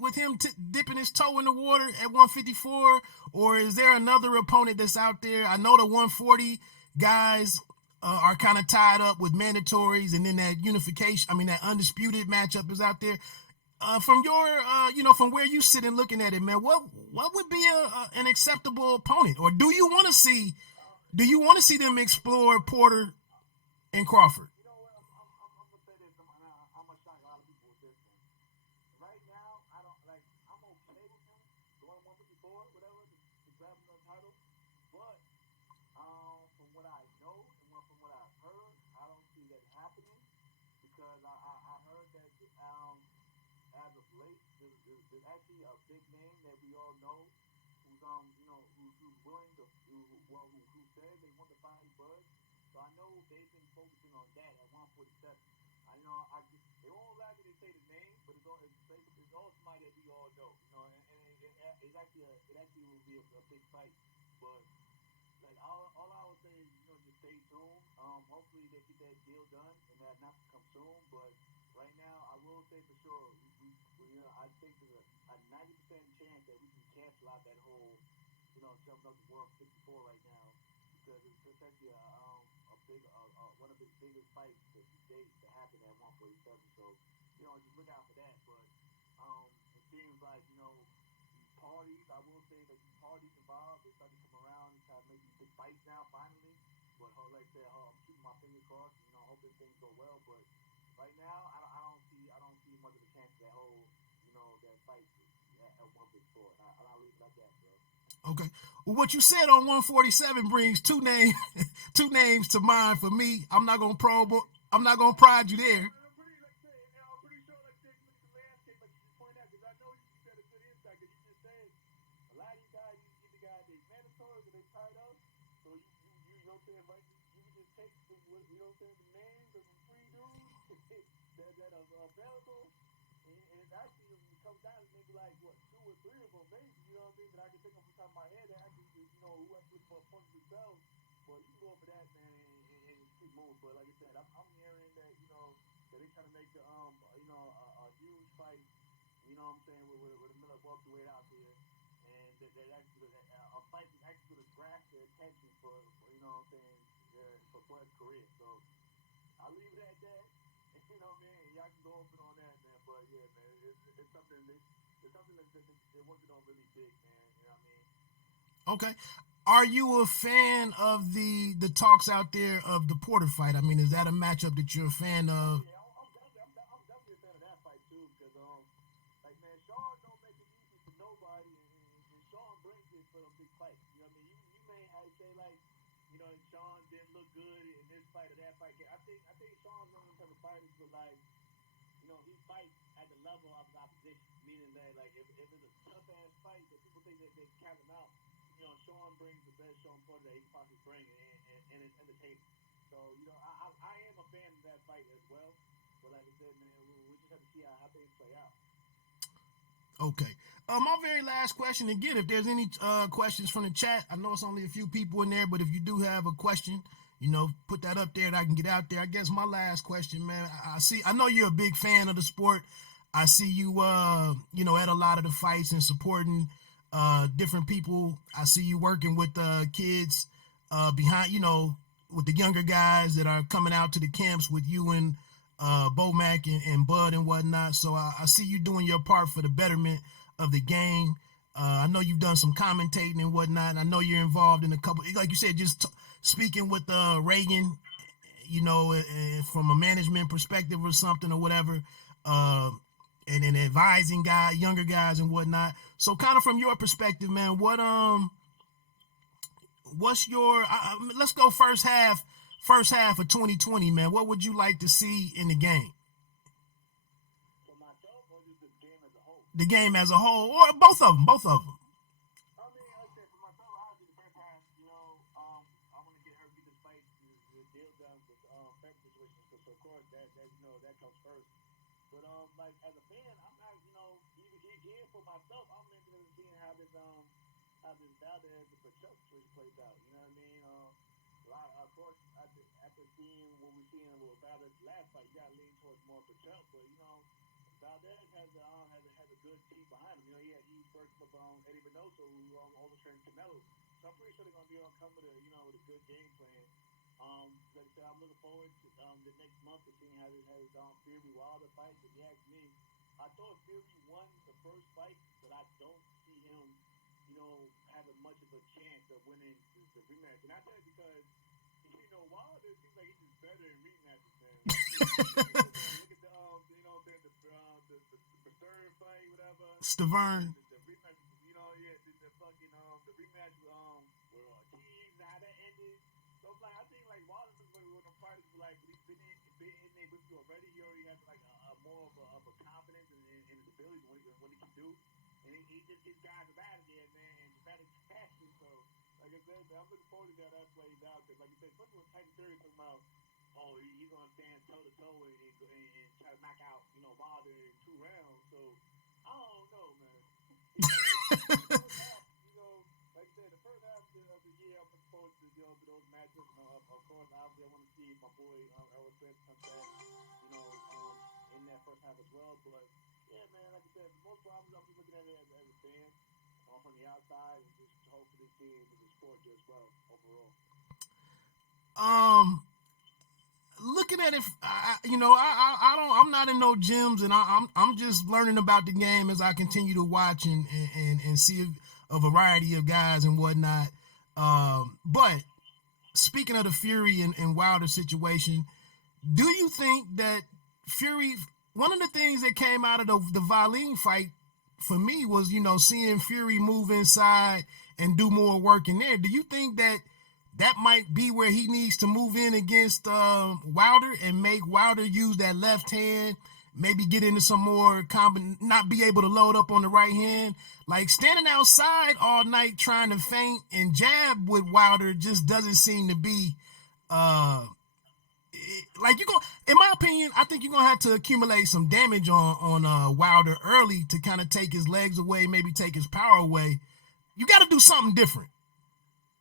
with him dipping his toe in the water at 154, or is there another opponent that's out there? I know the 140 guys are kind of tied up with mandatories, and then that unification. That undisputed matchup is out there. From your, from where you sit and looking at it, man, what would be an acceptable opponent, or do you want to see them explore Porter and Crawford? I'm gonna say this. I'm gonna shock a lot of people with this one. Right now, I don't like. I'm okay with him going 154, whatever, to grab another title. But from what I know and from what I've heard, I don't see that happening because I heard that as of late, there's actually a big name that we all know who's willing to who said they want to fight Bud. So I know they've been focusing on that at 147. They won't allow me to say the name, but it's all somebody that we all know. It actually will be a big fight. But like all I would say is just stay tuned. Hopefully they get that deal done and that not to come soon. But right now I will say for sure I think there's a 90% chance that we can cancel out that whole jumping up to 154 right now because it's actually a big one of the biggest fights to date to happen at 147. So just look out for that. But it seems like these parties. I will say that these parties involved, they're starting to come around and try to make these big fights now finally. But like I said, I'm keeping my fingers crossed. Hoping things go well. But right now, I don't see much of a chance of that whole that fight at 154. I'll leave it like that, bro. Okay. Well, what you said on 147 brings two names to mind for me. I'm not gonna prod you there. I'm pretty sure, like the landscape, like you just pointed out, because I know you said a good insight, because you just said a lot of these guys, you get the guys they mandatory, but they tied up, so you take the, you know what I'm saying, the names of the three dudes that are available, and it actually comes down to maybe like what 2 or 3 of them, maybe, you know what I mean, that I can think of off the top of my head that actually, you know, who actually performs themselves. But you can go for that, man, and keep moving. But like I said, I'm hearing that, you know, that they trying to make you know, a huge fight, you know what I'm saying, with a Miller welterweight out there, and that actually a fight that's actually going to grasp their attention for you know what I'm saying, for his career. So I'll leave it at that. And, you know what I mean? Y'all can go open on that, man. But yeah, man, it's something that they're working on really big, man. You know what I mean? Okay. Are you a fan of the talks out there of the Porter fight? I mean, is that a matchup that you're a fan Oh of? yeah, I'm definitely a fan of that fight too, because like man, Sean don't make it easy for nobody, and Sean brings it for them big fights. You know what I mean? You may say like, you know, Sean didn't look good in this fight or that fight. I think Sean's one of them type of fighters, but like, you know, he fights at the level of the opposition, meaning that like if it's a tough ass fight that people think that they count him out, you know, Sean brings the best Sean Porter that he can possibly bring, and it's entertaining. So you know, I am a fan of that fight as well. But like I said, man, we just have to see how things play out. Okay. My very last question again, if there's any questions from the chat, I know it's only a few people in there, but if you do have a question, you know, put that up there and I can get out there. I guess my last question, man, I know you're a big fan of the sport. I see you, you know, at a lot of the fights and supporting different people. I see you working with kids behind, you know, with the younger guys that are coming out to the camps with you and Bomac and Bud and whatnot. So I see you doing your part for the betterment of the game. I know you've done some commentating and whatnot. And I know you're involved in a couple, like you said, just speaking with Reagan, you know, from a management perspective or something or whatever, and then advising younger guys and whatnot. So, kind of from your perspective, man, what's your? Let's go first half of 2020, man. What would you like to see in the game? For myself, or just the game as a whole? The game as a whole, or both of them, both of them. I mean, like I said, for myself, obviously the first half, you know, I want to get her get this fight, the deal done with family situations, because of course that you know that comes first. But like as a fan, I'm not, you know, even for myself, I'm interested in seeing how this Valdez and Pachuca situation plays out. You know what I mean? A lot, of course, after seeing what we've seen with Valdez last fight, you got to lean towards more Pachuca. But you know, Valdez has a good team behind him. You know, he's worked with Eddie Reynoso, who overtrained Canelo. So I'm pretty sure they're gonna be able to come with with a good game plan. Like I said, I'm looking forward to the next month to seeing how this Fury Wilder fight. If you ask me, I thought Fury won the first fight, but I don't see him, you know, having much of a chance of winning the rematch. And I tell you because, you know, Wilder seems like he's just better in rematches, man. Look at you know, the third fight, whatever. Stavern. The rematch, you know, yeah, the fucking the rematch with Keys, how that ended. So I'm like, I think like Wilder is like one of the fighters like he's been in there with you already. He already has like a more of a confidence in his abilities, what he can do, and he just gets guys out of there, man, and just out of passion. So like I said, man, I'm looking forward to that plays out because like you said, especially when Tyson Fury talking about, oh, he's gonna stand toe to toe and try to knock out, you know, Wilder in 2 rounds. So I don't know, man. First half, you know, like I said, the first half of the year, I'm looking forward to those matchups. You know, of course, obviously, I want to see my boy Errol Spence come back, you know, in that first half as well. But yeah, man, like I said, for most problems, I'm just looking at it as a fan from the outside and just hopefully seeing the sport as well overall. Um, Looking at it, you know, I'm not in no gyms, and I'm just learning about the game as I continue to watch and see a variety of guys and whatnot. But speaking of the Fury and Wilder situation, do you think that Fury? One of the things that came out of the Valine fight for me was, you know, seeing Fury move inside and do more work in there. Do you think that might be where he needs to move in against Wilder and make Wilder use that left hand, maybe get into some more not be able to load up on the right hand? Like standing outside all night trying to feint and jab with Wilder just doesn't seem to be uh, like you go. In my opinion, I think you're gonna have to accumulate some damage on Wilder early to kind of take his legs away, maybe take his power away. You got to do something different.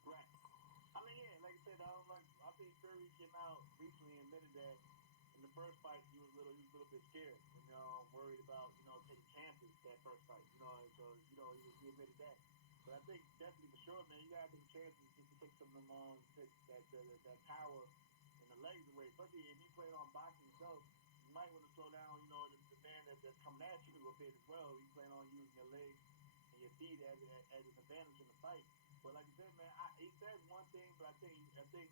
Right. I mean, yeah, like I said, I think Fury came out recently and admitted that in the first fight he was a little bit scared, worried about taking chances that first fight, so he admitted that. But I think definitely for sure, man, you gotta take chances just to take some of them that power and the legs away. Especially if you play on boxing yourself, you might want to slow down, the man that's coming at you a bit as well. You plan on using your legs and your feet as an advantage in the fight. But like you said, man, he says one thing, but I think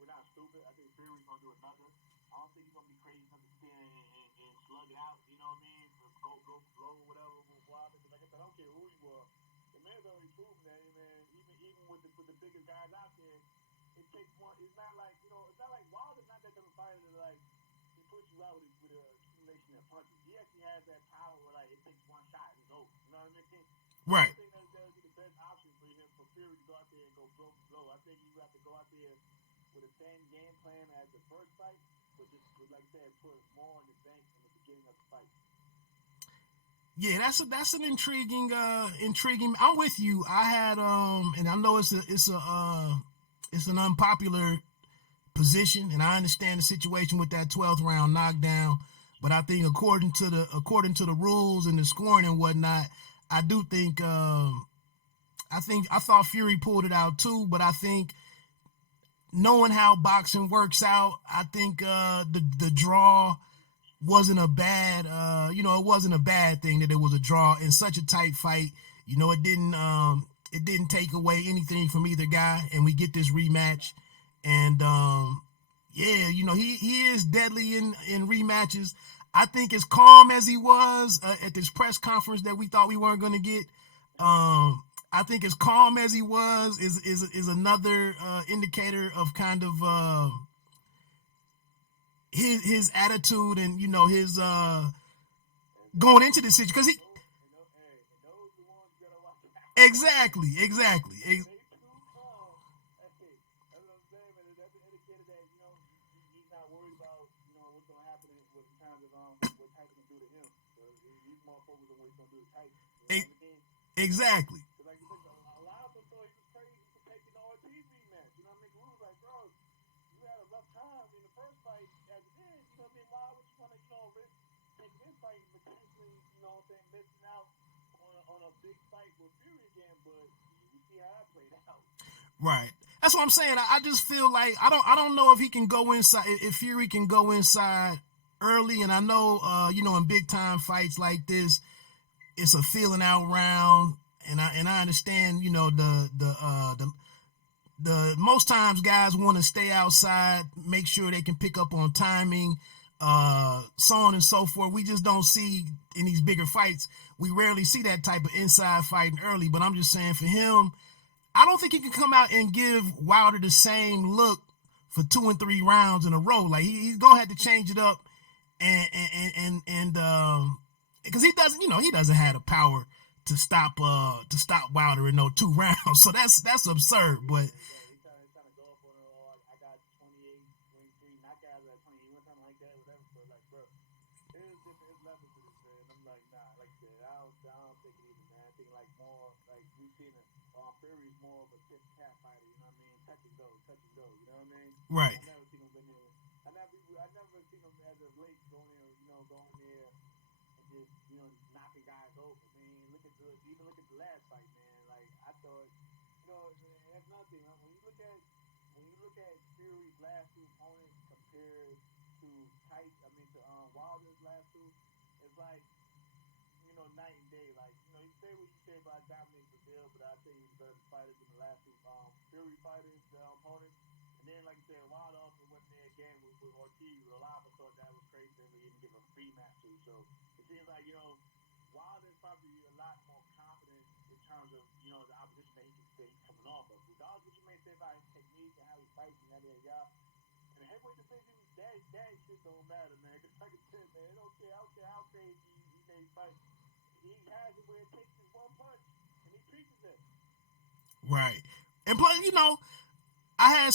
we're not stupid. I think Fury's gonna do another. I don't think he's gonna be crazy enough to sit there and slug it out. You know what I mean? Go slow or whatever. Because like I said, I don't care who you are. The man's already proven that, man. Even with the biggest guys out there, it takes one. It's not like it's not like Wilder's not that type of fighter that like he puts you out with a accumulation of punches. He actually has that power where like it takes one shot and it's over. You know what I mean? I Right. think that would be the best option for him, for Fury to go out there and go blow for blow. I think you have to go out there with the same game plan as the first fight, but just like I said, put more in the bank in the beginning of the fight. Yeah, that's an intriguing. I'm with you. I had and I know it's an unpopular position, and I understand the situation with that 12th round knockdown. But I think according to the rules and the scoring and whatnot, I do think I thought Fury pulled it out too. But I think knowing how boxing works out, I think the draw wasn't a bad it wasn't a bad thing that it was a draw in such a tight fight. It didn't take away anything from either guy, and we get this rematch. And yeah, he is deadly in rematches. I think as calm as he was at this press conference that we thought we weren't going to get, I think as calm as he was is another indicator of kind of his attitude and his going into the situation because he Those the ones you gotta watch out. exactly. They too calm. That's what I'm saying, man. That's an indicator that he's not worried about what's gonna happen in terms of what Tyson can do to him. So he's more focused on what he's gonna do to Tyson. You know E- what I mean? exactly. Because like you said, a lot of us thought he was crazy for taking the Ortiz rematch. You know what I mean? We was like, bro, you had a rough time in the first fight as it is. You know what I mean? Why would you want to risk taking this fight and potentially missing out on a big fight with Fury again? But you see how that played out. Right. That's what I'm saying. I just feel like I don't know if he can go inside if Fury can go inside early, and I know in big time fights like this it's a feeling out round, and I understand the most times guys want to stay outside, make sure they can pick up on timing, so on and so forth. We just don't see in these bigger fights. We rarely see that type of inside fighting early. But I'm just saying for him, I don't think he can come out and give Wilder the same look for 2 and 3 rounds in a row. Like he's gonna have to change it up, and because he doesn't have the power to stop Wilder in no 2 rounds. So that's absurd. But He trying to go up on I got 28, 23 knockouts at 20, something like that, whatever. But like, bro, there's levels to this, man. I'm like, nah, like I said, I don't think it either, man. I think like more like we've seen it. Fury's more of a tip cat fighter, you know what I mean? Touch and go, you know what I mean? right, I never seen him in there. I never seen him as of late going there and just knocking guys over. I mean, look at the last fight, man. Like I thought, that's nothing. When you look at Fury's last 2 opponents compared to to Wilder's last 2, it's like night and day. Like you say what you say about Dominic Brazil, but I think he's better fighters than the last 2 Fury fighters, opponents. And then, like you said, Wilder also went there again with Ortiz. A lot of us thought that was crazy that we didn't give a free match to. So it seems like Wilder's probably a lot more confident in terms of the opposition that he's coming off of. Regardless of what you may say about his technique and how he fights and yada yada yada. In the heavyweight division, that shit don't matter, man. Because like I said, man, I don't care how crazy he may fight. He has it where it takes just one punch and he preaches it. right. And plus, I had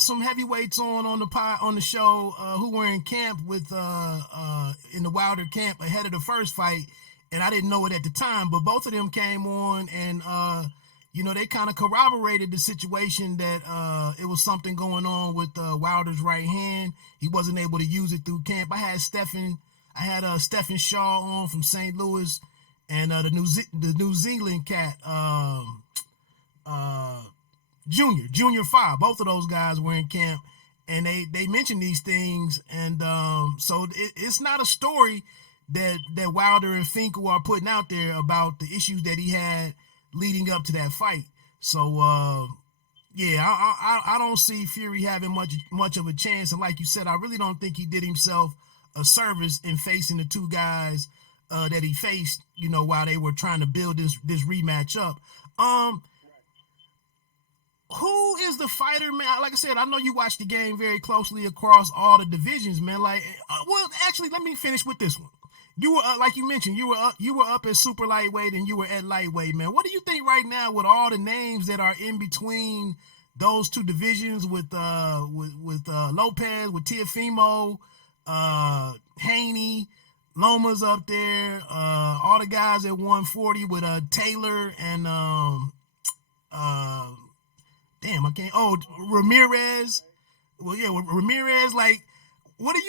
some heavyweights on the show who were in camp with in the Wilder camp ahead of the first fight, and I didn't know it at the time, but both of them came on and they kind of corroborated the situation that it was something going on with Wilder's right hand. He wasn't able to use it through camp. I had Stephen Shaw on from St. Louis, and the New Zealand cat. Uh, Junior Five. Both of those guys were in camp, and they mentioned these things, and so it's not a story that Wilder and Finkel are putting out there about the issues that he had leading up to that fight. So yeah, I don't see Fury having much of a chance, and like you said, I really don't think he did himself a service in facing the two guys that he faced, while they were trying to build this rematch up. Who is the fighter, man? Like I said, I know you watch the game very closely across all the divisions, man. Like, well, actually, let me finish with this one. You were like you mentioned, you were up at super lightweight and you were at lightweight, man. What do you think right now with all the names that are in between those two divisions with Lopez, with Teofimo, Haney, Loma's up there, all the guys at 140 with Taylor and damn, I can't. Oh, Ramirez. Well, yeah, Ramirez. Like, what are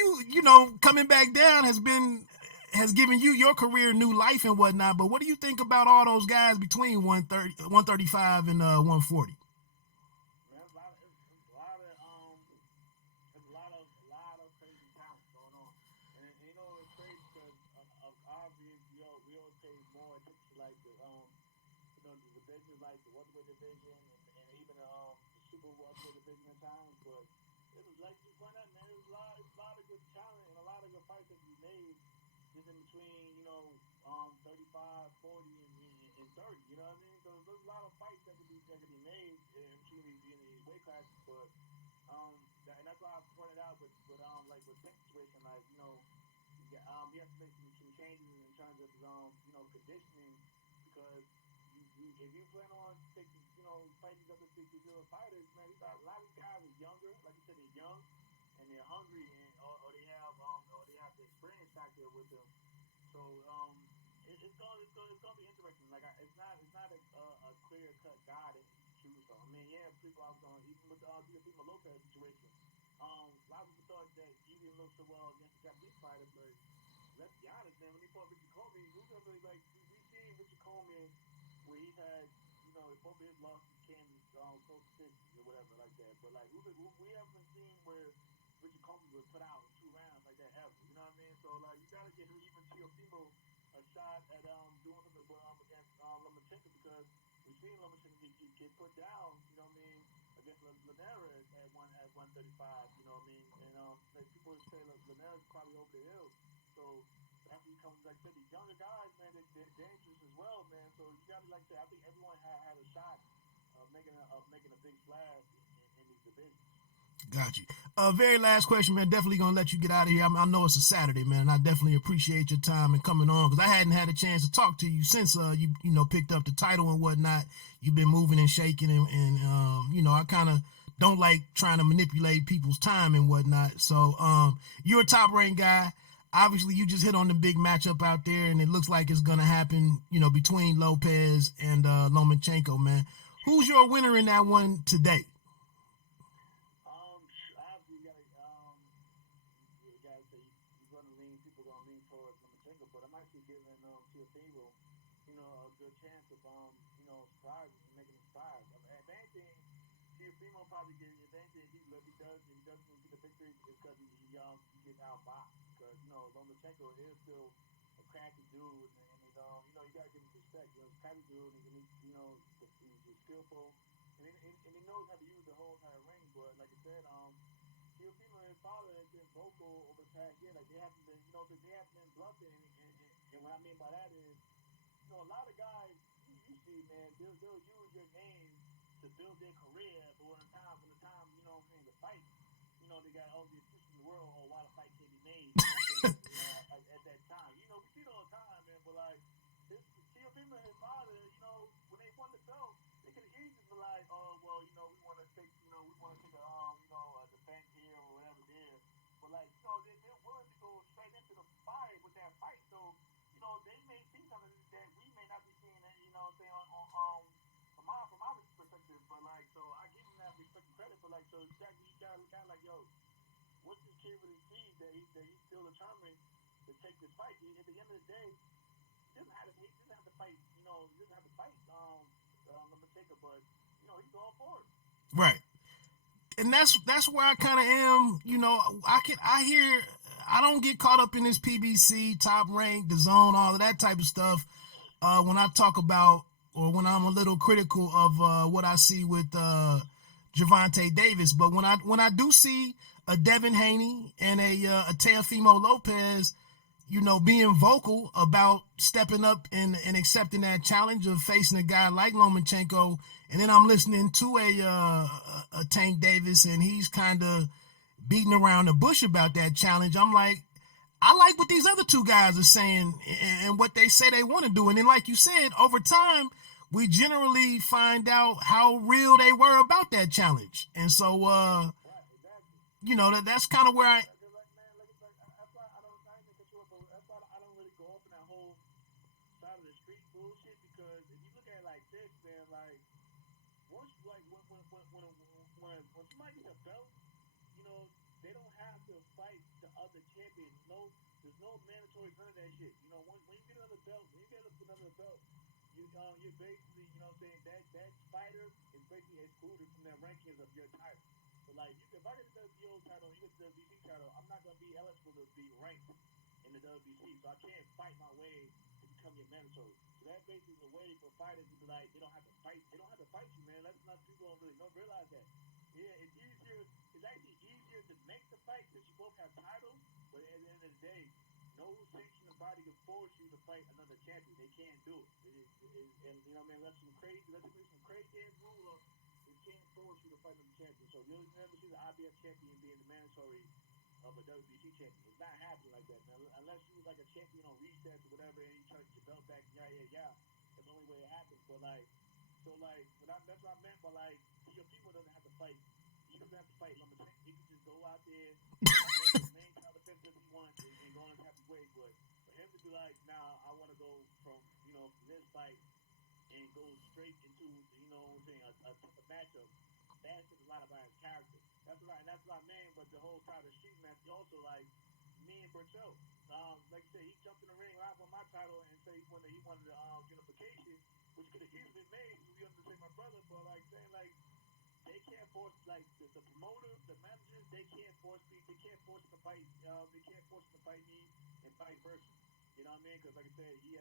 coming back down has given you your career new life and whatnot. But what do you think about all those guys between 135 and 140? Man, there's a lot of crazy talent going on, and it's crazy because of obvious. We always pay more attention to like the divisions like the welterweight division and even the super welterweight division at times. But it was like you point out, man. There's a lot of good talent and a lot of good fights that we made just in between 35, 40, and 30. You know what I mean? So there's a lot of fights that could be made in between these weight classes. But and that's why I pointed out with Pink's situation, like he has to make some changes in terms of his conditioning because if you plan on taking fighting these other 50 fighters, man, you got a lot of these guys are younger, like you said, they're young and they're hungry or they have the experience factor with them. So it's gonna be interesting. Like it's not a clear cut guy to choose from. I mean, yeah, people I was going even with the Lopez situation. A lot of people thought that he didn't look so well against the Japanese fighter, but let's be honest, man. When he fought Richard Coleman, who's ever like we see Richard Coleman where he's had both of his losses came close decisions or whatever like that. But like who we haven't seen where Richard Coleman was put out in 2 rounds like that ever. You know what I mean? So like you gotta give even Teofimo a shot at doing something against Lomachenko because we've seen Lomachenko get put down. You know what I mean? Against Linares at 135. You know what I mean? And like people say Linares is probably over the hill. So after he comes, like I said, these younger guys, man, they're dangerous as well, man. So you gotta like I said, I think everyone had a shot of making a big splash in these divisions. Got you. Very last question, man. Definitely gonna let you get out of here. I know it's a Saturday, man. And I definitely appreciate your time and coming on because I hadn't had a chance to talk to you since you picked up the title and whatnot. You've been moving and shaking, and I kind of don't like trying to manipulate people's time and whatnot. So you're a top ranked guy. Obviously, you just hit on the big matchup out there, and it looks like it's gonna happen. Between Lopez and Lomachenko, man. Who's your winner in that one today? People gonna lean towards Lomachenko, but I'm actually giving Teofimo, a good chance of surprising and making a surprise. I mean, if anything, Teofimo probably get if anything if he does get the victory, it's because he gets outboxed because Lomachenko is still a crafty dude and you gotta give him respect. He's a crafty dude and he's skillful and he knows how to use the whole entire ring. But like I said, Teofimo and his father has been vocal over the past year. Like they haven't been, they haven't been bluffing. And what I mean by that is, a lot of guys you see, man, they'll use your name to build their career. But when the time, to fight, they got all the excuses in the world on why the fight can't be made. At that time, we see it all the time, man. But like, Teofimo and his father, when they won the belt, they could easily be like, oh well, we want to take, can't really see that he's still determined to take this fight. At the end of the day, he doesn't have to fight. You know, he doesn't have to fight Lomachenko, but you know, he's all for it. Right. And that's where I kind of am. You know, I don't get caught up in this PBC, Top Rank, the Zone, all of that type of stuff. When I talk about, or when I'm a little critical of what I see with Gervonta Davis, but when I do see a Devin Haney and a Teofimo Lopez, you know, being vocal about stepping up and accepting that challenge of facing a guy like Lomachenko, and then I'm listening to a Tank Davis, and he's kind of beating around the bush about that challenge. I'm like, I like what these other two guys are saying and what they say they want to do. And then, like you said, over time, we generally find out how real they were about that challenge. And so, you know, that's kind of where I. That's why I don't really go off in that whole side of the street bullshit, because if you look at it like this, man, like once like when somebody gets a belt, you know, they don't have to fight the other champions. There's no mandatory none of that shit. You know, when you get another belt, you're basically, you know what I'm saying, that fighter is basically excluded from the rankings of your title. So like, if I get the WBO title, you get the WBC title, I'm not gonna be eligible to be ranked in the WBC, so I can't fight my way to become your mandatory. So that basically is a way for fighters to be like, they don't have to fight you, man. That's not, people don't realize that. Yeah, it's actually easier to make the fight since you both have titles, but at the end of the day, no sanctioned body can force you to fight another champion. They can't do it. And you know, man, that's some crazy ass rule. They can't force you to fight another champion. So you'll never see the IBF champion being the mandatory of a WBC champion. It's not happening like that, man. Unless you was like a champion on resets or whatever, and you try to get your belt back, yeah. That's the only way it happens. But like, so like, that's what I meant by like, your people doesn't have to fight. He doesn't have to fight Lomachenko. He can just go out there, main title defense if he wants, and go on his happy way. But for him to be like, nah, I want to go from, you know, from this fight and go straight into, you know what I'm saying, a matchup, that says a lot about his character. That's what I mean. But the whole side of the street match, also like me and Berchelt. Like I said, he jumped in the ring live on my title and said he wanted unification, which could have easily been made because we understand my brother. But like saying like, they can't force, like the promoter, the managers, they can't force me. They can't force to fight. They can't force to fight me and vice versa. You know what I mean? Because like I said, he's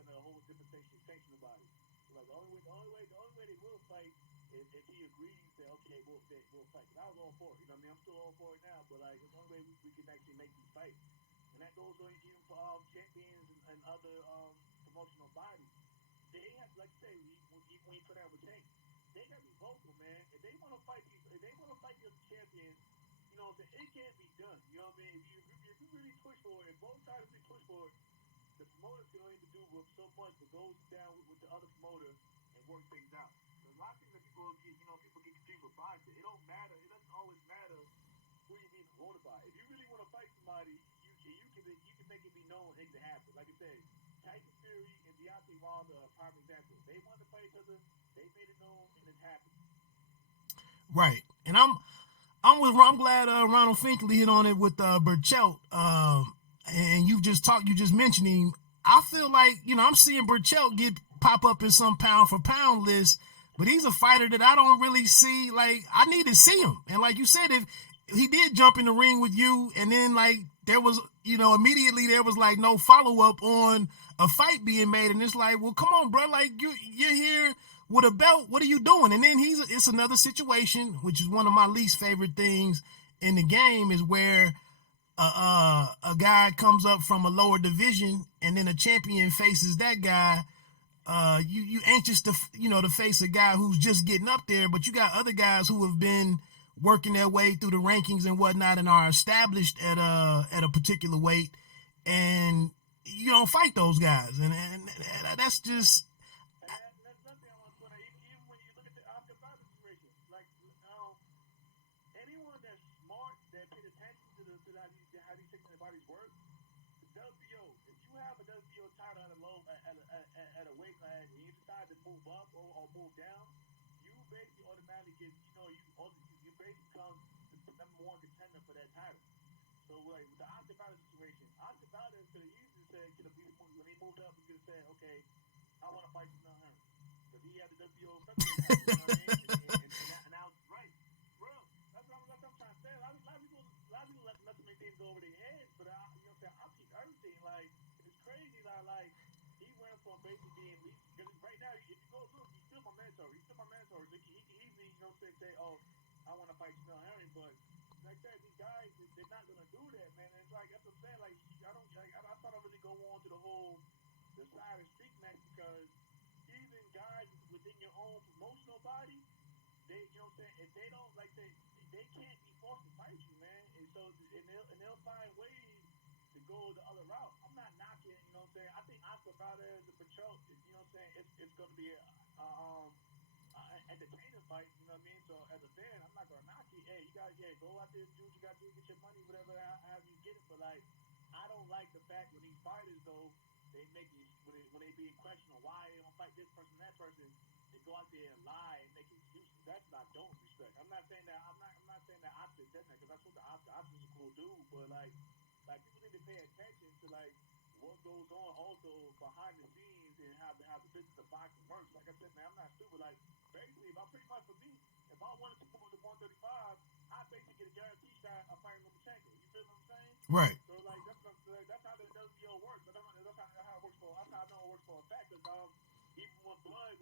under a whole different sanction body. So like the only way they will fight is if he agrees that okay, we'll fight. And I was all for it. You know what I mean? I'm still all for it now. But like it's the only way we can actually make these fights. And that goes on even for champions and other promotional bodies. They have, like I say, even when you put out with Tank, they gotta be vocal, man. If they want to fight the champions, you know, it can't be done. You know what I mean? If you really push for it, if both sides really push for it, the promoters can only do with so much, but go down with the other promoter and work things out. There's a lot of things that people get confused with boxing. It don't matter. It doesn't always matter who you're being promoted by. If you really want to fight somebody, you can make it be known it can happen. Like I said, Tyson Fury and Deontay Wilder are a prime example. They wanted to fight each other. They made it known, and it's happened. Right, and I'm glad Ronald Finkley hit on it with Berchelt. And you just mentioned him. I feel like, you know, I'm seeing Berchelt pop up in some pound for pound list, but he's a fighter that I don't really see. Like, I need to see him. And like you said, if he did jump in the ring with you, and then like there was, you know, immediately there was like no follow up on a fight being made, and it's like, well, come on, bro, like you're here with a belt. What are you doing? And then it's another situation, which is one of my least favorite things in the game, is where a guy comes up from a lower division and then a champion faces that guy. You anxious to face a guy who's just getting up there, but you got other guys who have been working their way through the rankings and whatnot and are established at a particular weight, and you don't fight those guys, and that's just. That's nothing I want to point out. Even when you look at the Oscar Bobby situation, like anyone that's smart, that paid attention to how these technical bodies work, the WBO. If you have a WBO title at a weight class and you decide to move up or move down, you basically automatically get, you basically become the number one contender for that title. So like with the Oscar Valdez situation, Oscar Valdez could have easily said, when he moved up, he could have said, okay, I want to fight Jamel Herring because he had the WBO featherweight title. You know what I mean? And that was right, bro. That's what I'm trying to say. A lot of people let so many things go over their heads, but you know what I'm saying? I'll keep everything. Like it's crazy. Like he went from basically being because right now, if you go look, he's still my mentor. He's still my mentor. So he can easily, you know, say, oh, I want to fight Jamel Herring, but like that, these guys, they're not gonna do that, man. And it's like that's what I'm saying. Like I thought I really go on to the side of street match because even guys within your own promotional body, they, you know what I'm saying, if they don't like they can't be forced to fight you, man. And so they'll find ways to go the other route. I'm not knocking, you know what I'm saying. I think Oscar Valdez and Patrol, you know what I'm saying, it's gonna be entertaining fight, you know what I mean? So as a fan, I'm not gonna knock it. Hey, you gotta go out there and do what you gotta do, get your money, whatever, however you get it. But like, I don't like the fact when these fighters though, they make it when they be in question on why they don't fight this person, that person, they go out there and lie and make excuses. That's not don't respect. I'm not saying that. I'm not saying that Oscar did that because I thought Oscar's a cool dude, but like people need to pay attention to like what goes on also behind the scenes and how the business of boxing works. Like I said, man, I'm not stupid. Like basically, if I pretty much for me, if I wanted to move to 135, I basically get a guaranteed shot of fighting Lomachenko. You feel what I'm saying? Right. So like that's how the WBO works. But that's how it works for. That's how I know it works for a fact. Because even when Blood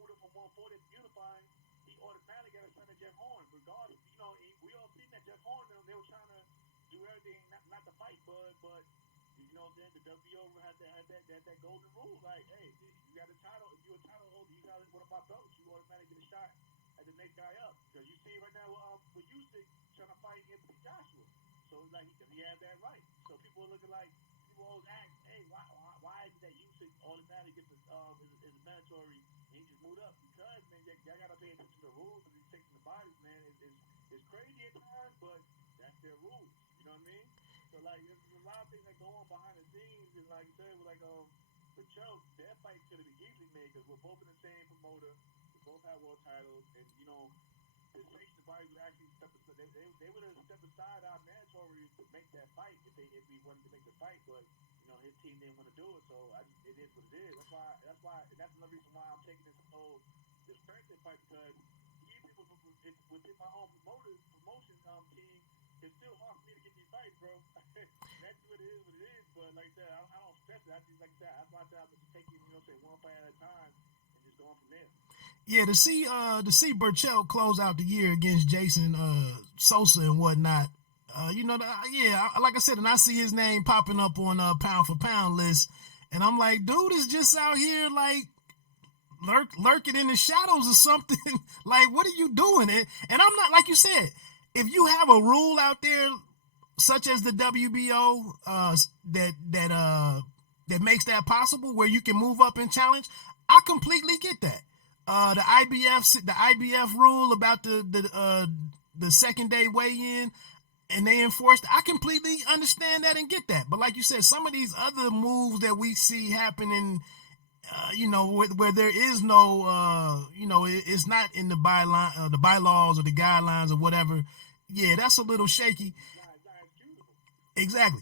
moved from 140 to unifying, he automatically got a son of Jeff Horn. Regardless, you know, we all seen that Jeff Horn they were trying to do everything not to fight Bud, but you know what I'm saying? The WBO had that golden rule. Like, hey, you got a title. If you're a title holder, you got one of my belts. You automatically get a shot at the next guy up. Because you see right now with Usyk trying to fight Anthony Joshua. So like he had that right. So people are looking like people always ask, hey, why is it that Usyk automatically gets is mandatory and he just moved up? Because man, y'all gotta pay attention to the rules and these taking the bodies, man. It's crazy at times, but that's their rules. You know what I mean? So like there's a lot of things that go on behind the scenes, and like I said, with with Joe, their fight could have been easily made because we're both in the same promoter, we both have world titles, and you know, the sanctioned bodies would actually step aside. They would have stepped aside our mandatory to make that fight if we wanted to make the fight, but you know his team didn't want to do it, so it is what it is. That's another reason why I'm taking this Franklin fight because even within my own promotion team. It's still hard for me to get these fights, bro. That's what it is. But like I said, I don't stress it. I just like that. That's why I said I'm just taking, you know, say one fight at a time and just going from there. Yeah, to see Burchell close out the year against Jason Sosa and whatnot. You know, like I said, and I see his name popping up on pound for pound list, and I'm like, dude is just out here like lurking in the shadows or something. Like, what are you doing? And I'm not, like you said, if you have a rule out there such as the WBO that makes that possible, where you can move up and challenge, I completely get that. The IBF rule about the second day weigh-in, and they enforced. I completely understand that and get that. But like you said, some of these other moves that we see happening, you know, where there is no, you know, it's not in the the bylaws or the guidelines or whatever. Yeah, that's a little shaky. Exactly.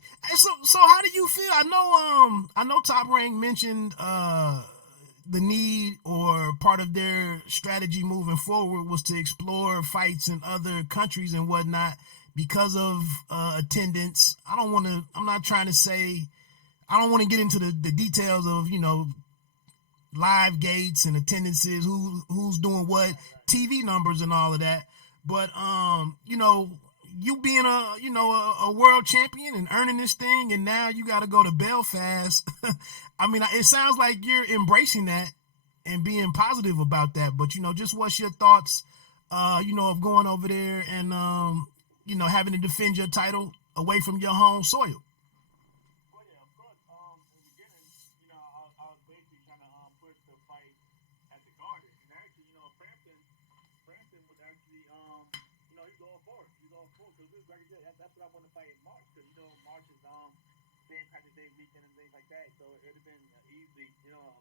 So how do you feel? I know Top Rank mentioned the need or part of their strategy moving forward was to explore fights in other countries and whatnot because of attendance. I'm not trying to say, I don't want to get into the details of, you know, live gates and attendances, who's doing what, TV numbers and all of that. But you know, you being a world champion and earning this thing, and now you got to go to Belfast. I mean, it sounds like you're embracing that and being positive about that. But you know, just what's your thoughts? You know, of going over there and you know, having to defend your title away from your home soil. Like I said, that's what I want to fight in March because you know March is St. Patrick's Day weekend and things like that. So it would have been easy, you know,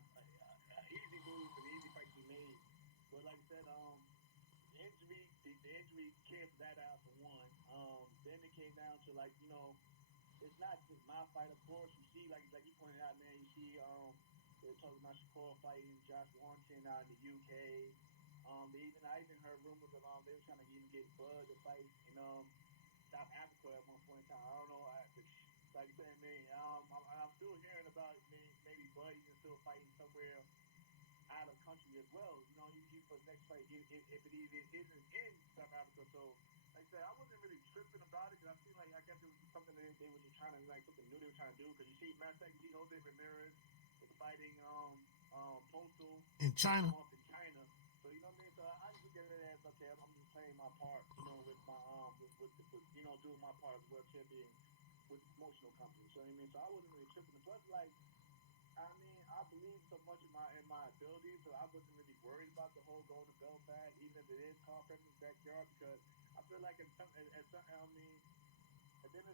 easy move and easy fight to be made. But like I said, the injury canceled that out for one. Then it came down to like you know it's not just my fight, of course. You see, like you pointed out, man. You see, they were talking about Shakur fighting Josh Warrington out in the UK. I even heard rumors of they were trying to even get Bud to fight in South Africa at one point in time. I don't know. Like I said, man, I'm still hearing about maybe Bud even still fighting somewhere out of country as well. You for the next fight, if it even isn't in South Africa. So, like I said, I wasn't really tripping about it because I feel like I guess it was something that they were just trying to like something new they were trying to do. Because you see, matter of fact, you see Jose Ramirez was fighting Postal in China. off in China. So you know what I mean. So I just look at it as okay, I'm just playing my part. With my with doing my part as world champion with the promotional company. So you know what I mean. So I wasn't really tripping. Plus, like. I believe so much in my abilities, so I wasn't really worried about the whole going to Belfast, even if it is Carl Frampton's backyard, because I feel like at the end of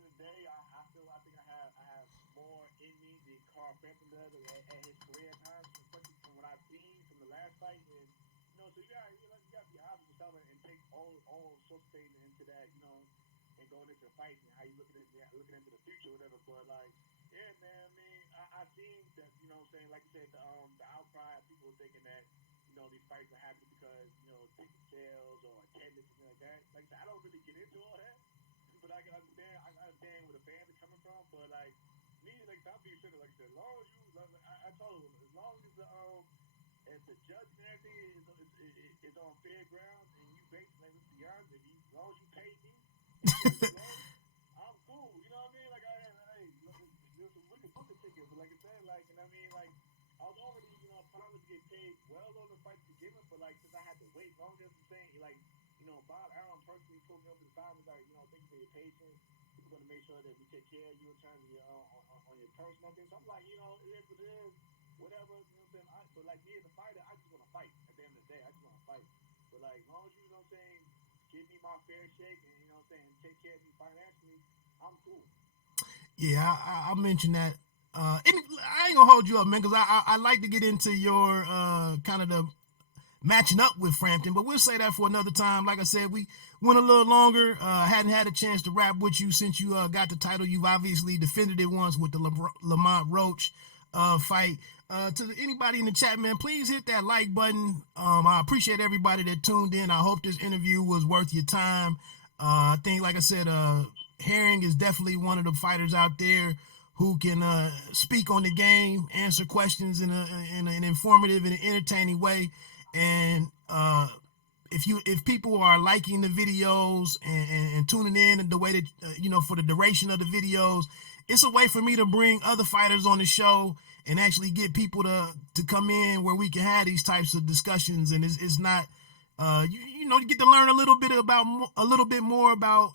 the day, I think I have more in me than Carl Frampton does at his career at times, especially from what I've seen from the last fight. And so you gotta be honest with yourself and take all sorts of things into that, and going into fights and how you looking into the future, whatever. But like, yeah, man. I mean, I seen that. What I'm saying, like you said, the outcry. People were thinking that these fights are happening because ticket sales or attendance and like that. Like I said, I don't really get into all that, but I can understand. I understand where the fans are coming from. But like me, like I'll be sure. Like I said, as long as you, I told them, as long as the judge and everything is on fair ground and you basically, like, let's be honest, as long as you pay me. I'm cool. You know what I mean? Like, hey, listen, we can book a ticket, but like I said, like, you know what I mean? Like, I was already, promised to get paid well on the fight to begin with, but like, since I had to wait longer, as I'm saying, like, Bob Arum personally pulled me over the side and was like, thank you for your patience. We're going to make sure that we take care of you in terms of your on your personal things. So I'm like, it is what it is, whatever. You know what I'm saying? But like me as a fighter, I just want to fight. At the end of the day, I just want to fight. But like, as long as you know what I'm saying, give me my fair shake and what I'm saying, take care of me financially, I'm cool. Yeah, I mentioned that. I ain't gonna hold you up, man, because I like to get into your kind of the matching up with Frampton, but we'll say that for another time. Like I said, we went a little longer. Hadn't had a chance to rap with you since you got the title. You've obviously defended it once with the Lamont Roach fight. To anybody in the chat, man, please hit that like button. I appreciate everybody that tuned in. I hope this interview was worth your time. I think, like I said, Herring is definitely one of the fighters out there who can speak on the game, answer questions in an informative and entertaining way. And if people are liking the videos and tuning in and the way that for the duration of the videos, it's a way for me to bring other fighters on the show and actually get people to come in where we can have these types of discussions. And it's not you get to learn a little bit more about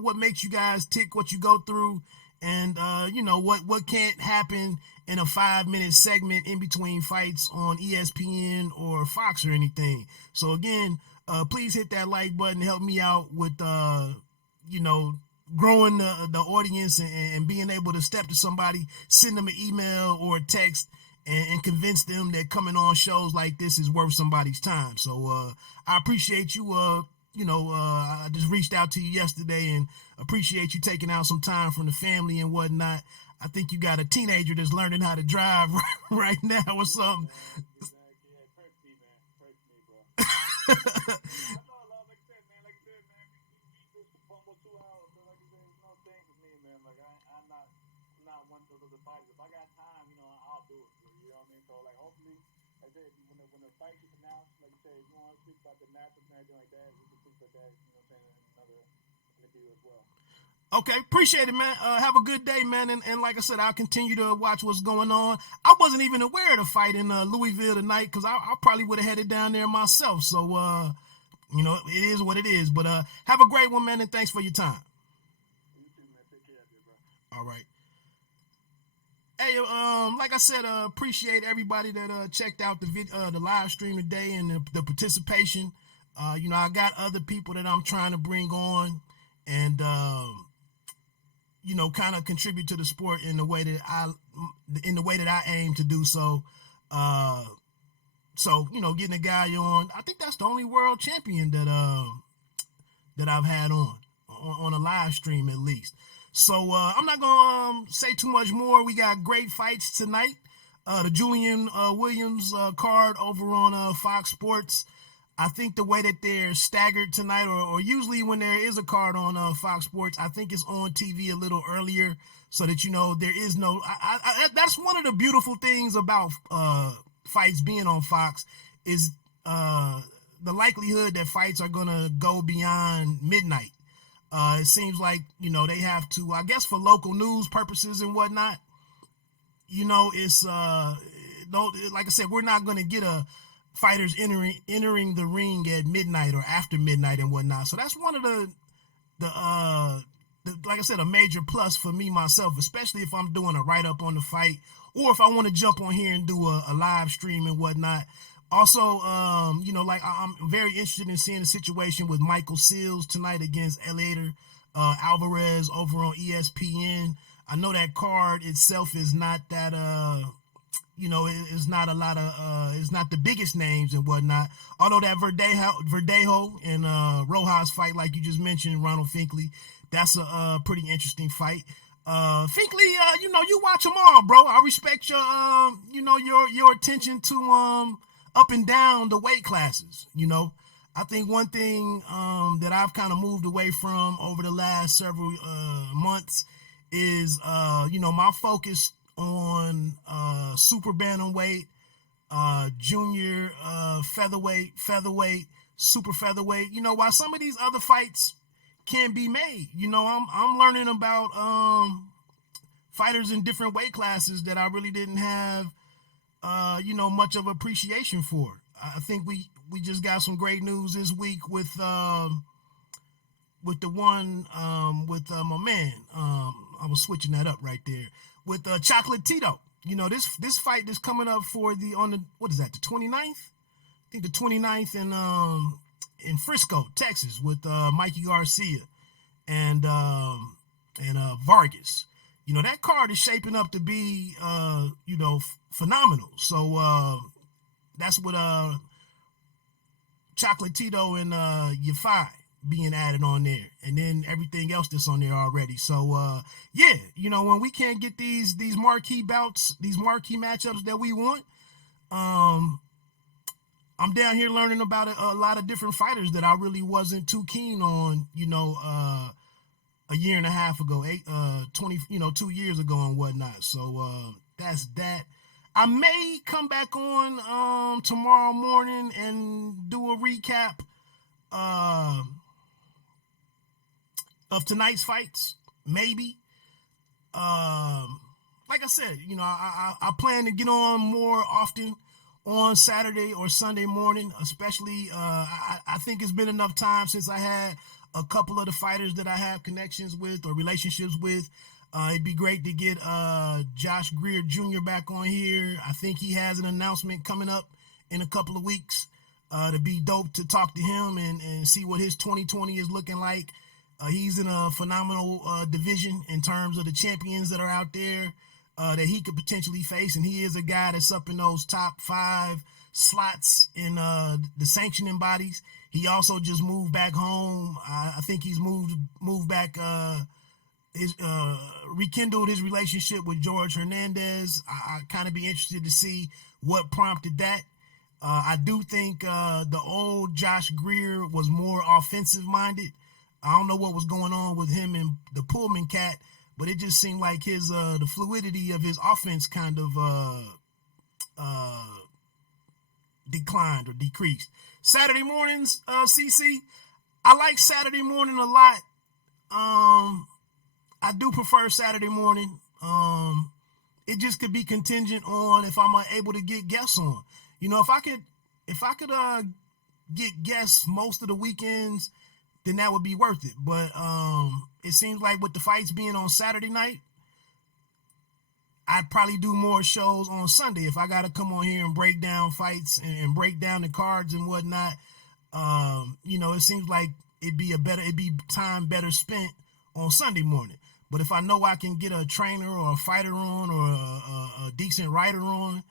what makes you guys tick, what you go through, and what can't happen in a 5-minute segment in between fights on ESPN or Fox or anything. So again, please hit that like button, help me out with growing the audience and being able to step to somebody, send them an email or a text, and convince them that coming on shows like this is worth somebody's time. So I appreciate you. I just reached out to you yesterday and appreciate you taking out some time from the family and whatnot. I think you got a teenager that's learning how to drive right now or something. Yeah, press me, man. Press me, bro. That's all, love. Like I said, man. Like I said, man. We just almost 2 hours. So like I said, it's no thing with me, man. Like I'm not one of those fighters. If I got time, I'll do it. You know what I mean? So like, hopefully, like I said, when the fight gets announced, like I said, if you want to speak about the matchup and everything like that, we can speak about that. You know what I'm saying? In another interview as well. Okay, appreciate it, man. Have a good day, man. And like I said, I'll continue to watch what's going on. I wasn't even aware of the fight in Louisville tonight because I probably would have headed down there myself. So, it is what it is. But have a great one, man, and thanks for your time. You too, man. Take care of you, bro. All right. Hey, like I said, appreciate everybody that checked out the live stream today and the participation. I got other people that I'm trying to bring on and kind of contribute to the sport in the way that I aim to do so. Getting a guy on, I think that's the only world champion that I've had on a live stream at least. So I'm not gonna say too much more. We got great fights tonight. The Julian Williams card over on Fox Sports. I think the way that they're staggered tonight, or usually when there is a card on Fox Sports, I think it's on TV a little earlier so that there is no. That's one of the beautiful things about fights being on Fox is the likelihood that fights are gonna go beyond midnight. It seems like they have to, I guess, for local news purposes and whatnot. It's like I said, we're not going to get a fighters entering the ring at midnight or after midnight and whatnot. So that's one of the like I said, a major plus for me myself, especially if I'm doing a write up on the fight or if I want to jump on here and do a live stream and whatnot. Also, like I'm very interested in seeing the situation with Michael Seals tonight against Eleider Alvarez over on ESPN. I know that card itself is not that, it's not a lot of, it's not the biggest names and whatnot. Although that Verdejo and Rojas fight, like you just mentioned, Ronald Finkley, that's a pretty interesting fight. Finkley, you watch them all, bro. I respect your, your attention to up and down the weight classes. I think one thing that I've kind of moved away from over the last several months is my focus on super bantamweight, junior featherweight, super featherweight. While some of these other fights can be made, I'm learning about fighters in different weight classes that I really didn't have much of appreciation for. I think we just got some great news this week with the one with my man. I was switching that up right there with Chocolatito. This fight that's coming up for the 29th? I think the 29th in Frisco, Texas, with Mikey Garcia and Vargas. That card is shaping up to be phenomenal. So that's what Chocolatito and Yafai being added on there, and then everything else that's on there already. So when we can't get these marquee bouts, these marquee matchups that we want, I'm down here learning about a lot of different fighters that I really wasn't too keen on, a year and a half ago, 2 years ago and whatnot. So that's that. I may come back on tomorrow morning and do a recap of tonight's fights, maybe. Like I said, I plan to get on more often on Saturday or Sunday morning, especially. I think it's been enough time since I had a couple of the fighters that I have connections with or relationships with. It'd be great to get Josh Greer Jr. back on here. I think he has an announcement coming up in a couple of weeks. To be dope to talk to him and see what his 2020 is looking like. He's in a phenomenal division in terms of the champions that are out there that he could potentially face, and he is a guy that's up in those top 5 slots in the sanctioning bodies. He also just moved back home. I think he's moved back, rekindled his relationship with George Hernandez. I kind of be interested to see what prompted that. I do think the old Josh Greer was more offensive minded. I don't know what was going on with him and the Pullman cat, but it just seemed like his the fluidity of his offense kind of declined or decreased. Saturday mornings, CC, I like Saturday morning a lot. I do prefer Saturday morning. It just could be contingent on if I'm able to get guests on. If I could get guests most of the weekends, then that would be worth it. But it seems like with the fights being on Saturday night, I'd probably do more shows on Sunday if I got to come on here and break down fights and break down the cards and whatnot. It seems like it'd be time better spent on Sunday morning. But if I know I can get a trainer or a fighter on or a decent writer on,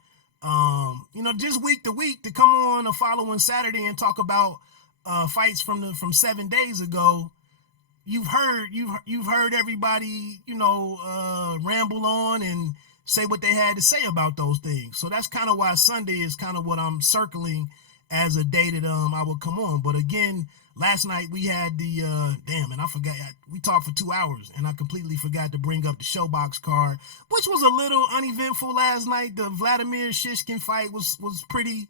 just week to week to come on the following Saturday and talk about fights from 7 days ago, you've heard everybody, ramble on and say what they had to say about those things. So that's kind of why Sunday is kind of what I'm circling as a day that I will come on. But again, last night we had the and I forgot, we talked for 2 hours and I completely forgot to bring up the Showbox card, which was a little uneventful last night. The Vladimir Shishkin fight was pretty.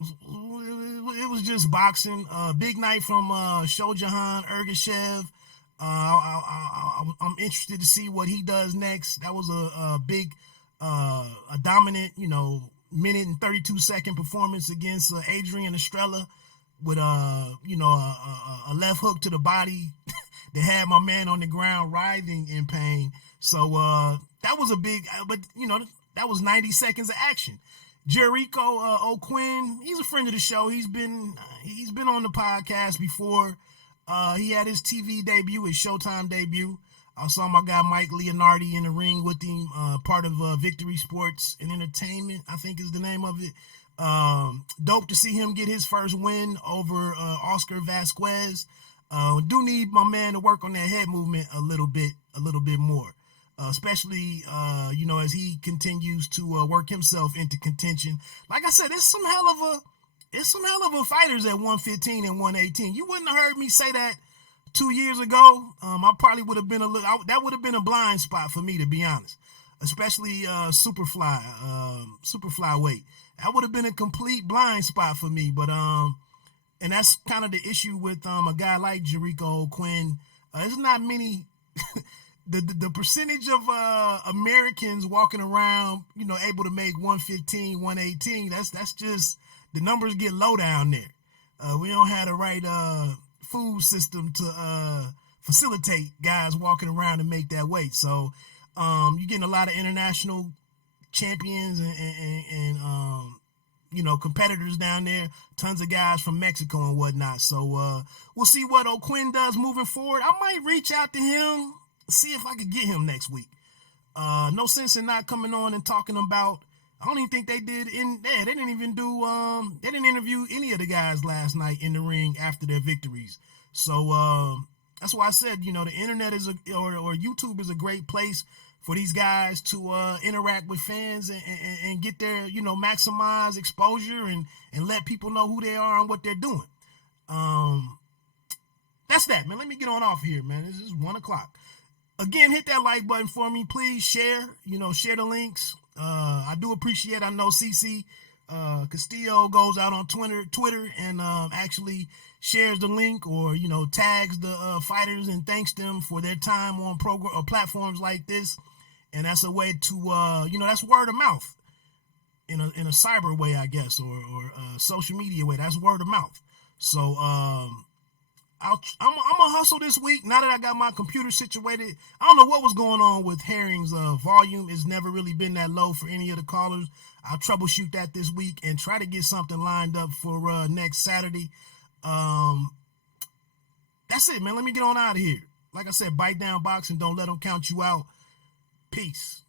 It was just boxing. Big night from Shojahan Ergashev. I'm interested to see what he does next. That was a big, a dominant, minute and 32-second performance against Adrian Estrella with a left hook to the body that had my man on the ground writhing in pain. So that was a big, but that was 90 seconds of action. Jericho O'Quinn, he's a friend of the show. He's been on the podcast before. He had his TV debut, his Showtime debut. I saw my guy Mike Leonardi in the ring with him, part of Victory Sports and Entertainment, I think is the name of it. Dope to see him get his first win over Oscar Vasquez. Do need my man to work on that head movement a little bit more, especially as he continues to work himself into contention. Like I said, it's some hell of a fighters at 115 and 118. You wouldn't have heard me say that 2 years ago. I probably would have been that would have been a blind spot for me, to be honest, especially super flyweight. That would have been a complete blind spot for me. But and that's kind of the issue with a guy like Jericho O'Quinn. There's not many. The percentage of Americans walking around, able to make 115, 118. That's just, the numbers get low down there. We don't have the right food system to facilitate guys walking around and make that weight. So you're getting a lot of international champions and competitors down there. Tons of guys from Mexico and whatnot. So we'll see what O'Quinn does moving forward. I might reach out to him, see if I could get him next week. No sense in not coming on and talking about. I don't even think they did they didn't even do they didn't interview any of the guys last night in the ring after their victories. So that's why I said, the internet is or YouTube is a great place for these guys to interact with fans and get their, maximize exposure and let people know who they are and what they're doing. That's that, man. Let me get on off here, man. This is 1:00. Again, hit that like button for me, please. Share the links. I do appreciate. I know CC Castillo goes out on Twitter and actually shares the link or tags the fighters and thanks them for their time on program or platforms like this. And that's a way to that's word of mouth in a cyber way, I guess, or social media way. That's word of mouth. So I'm gonna hustle this week now that I got my computer situated. I don't know what was going on with Herring's volume. It's never really been that low for any of the callers. I'll troubleshoot that this week and try to get something lined up for next Saturday. That's it, man. Let me get on out of here. Like I said, bite down boxing. Don't let them count you out. Peace.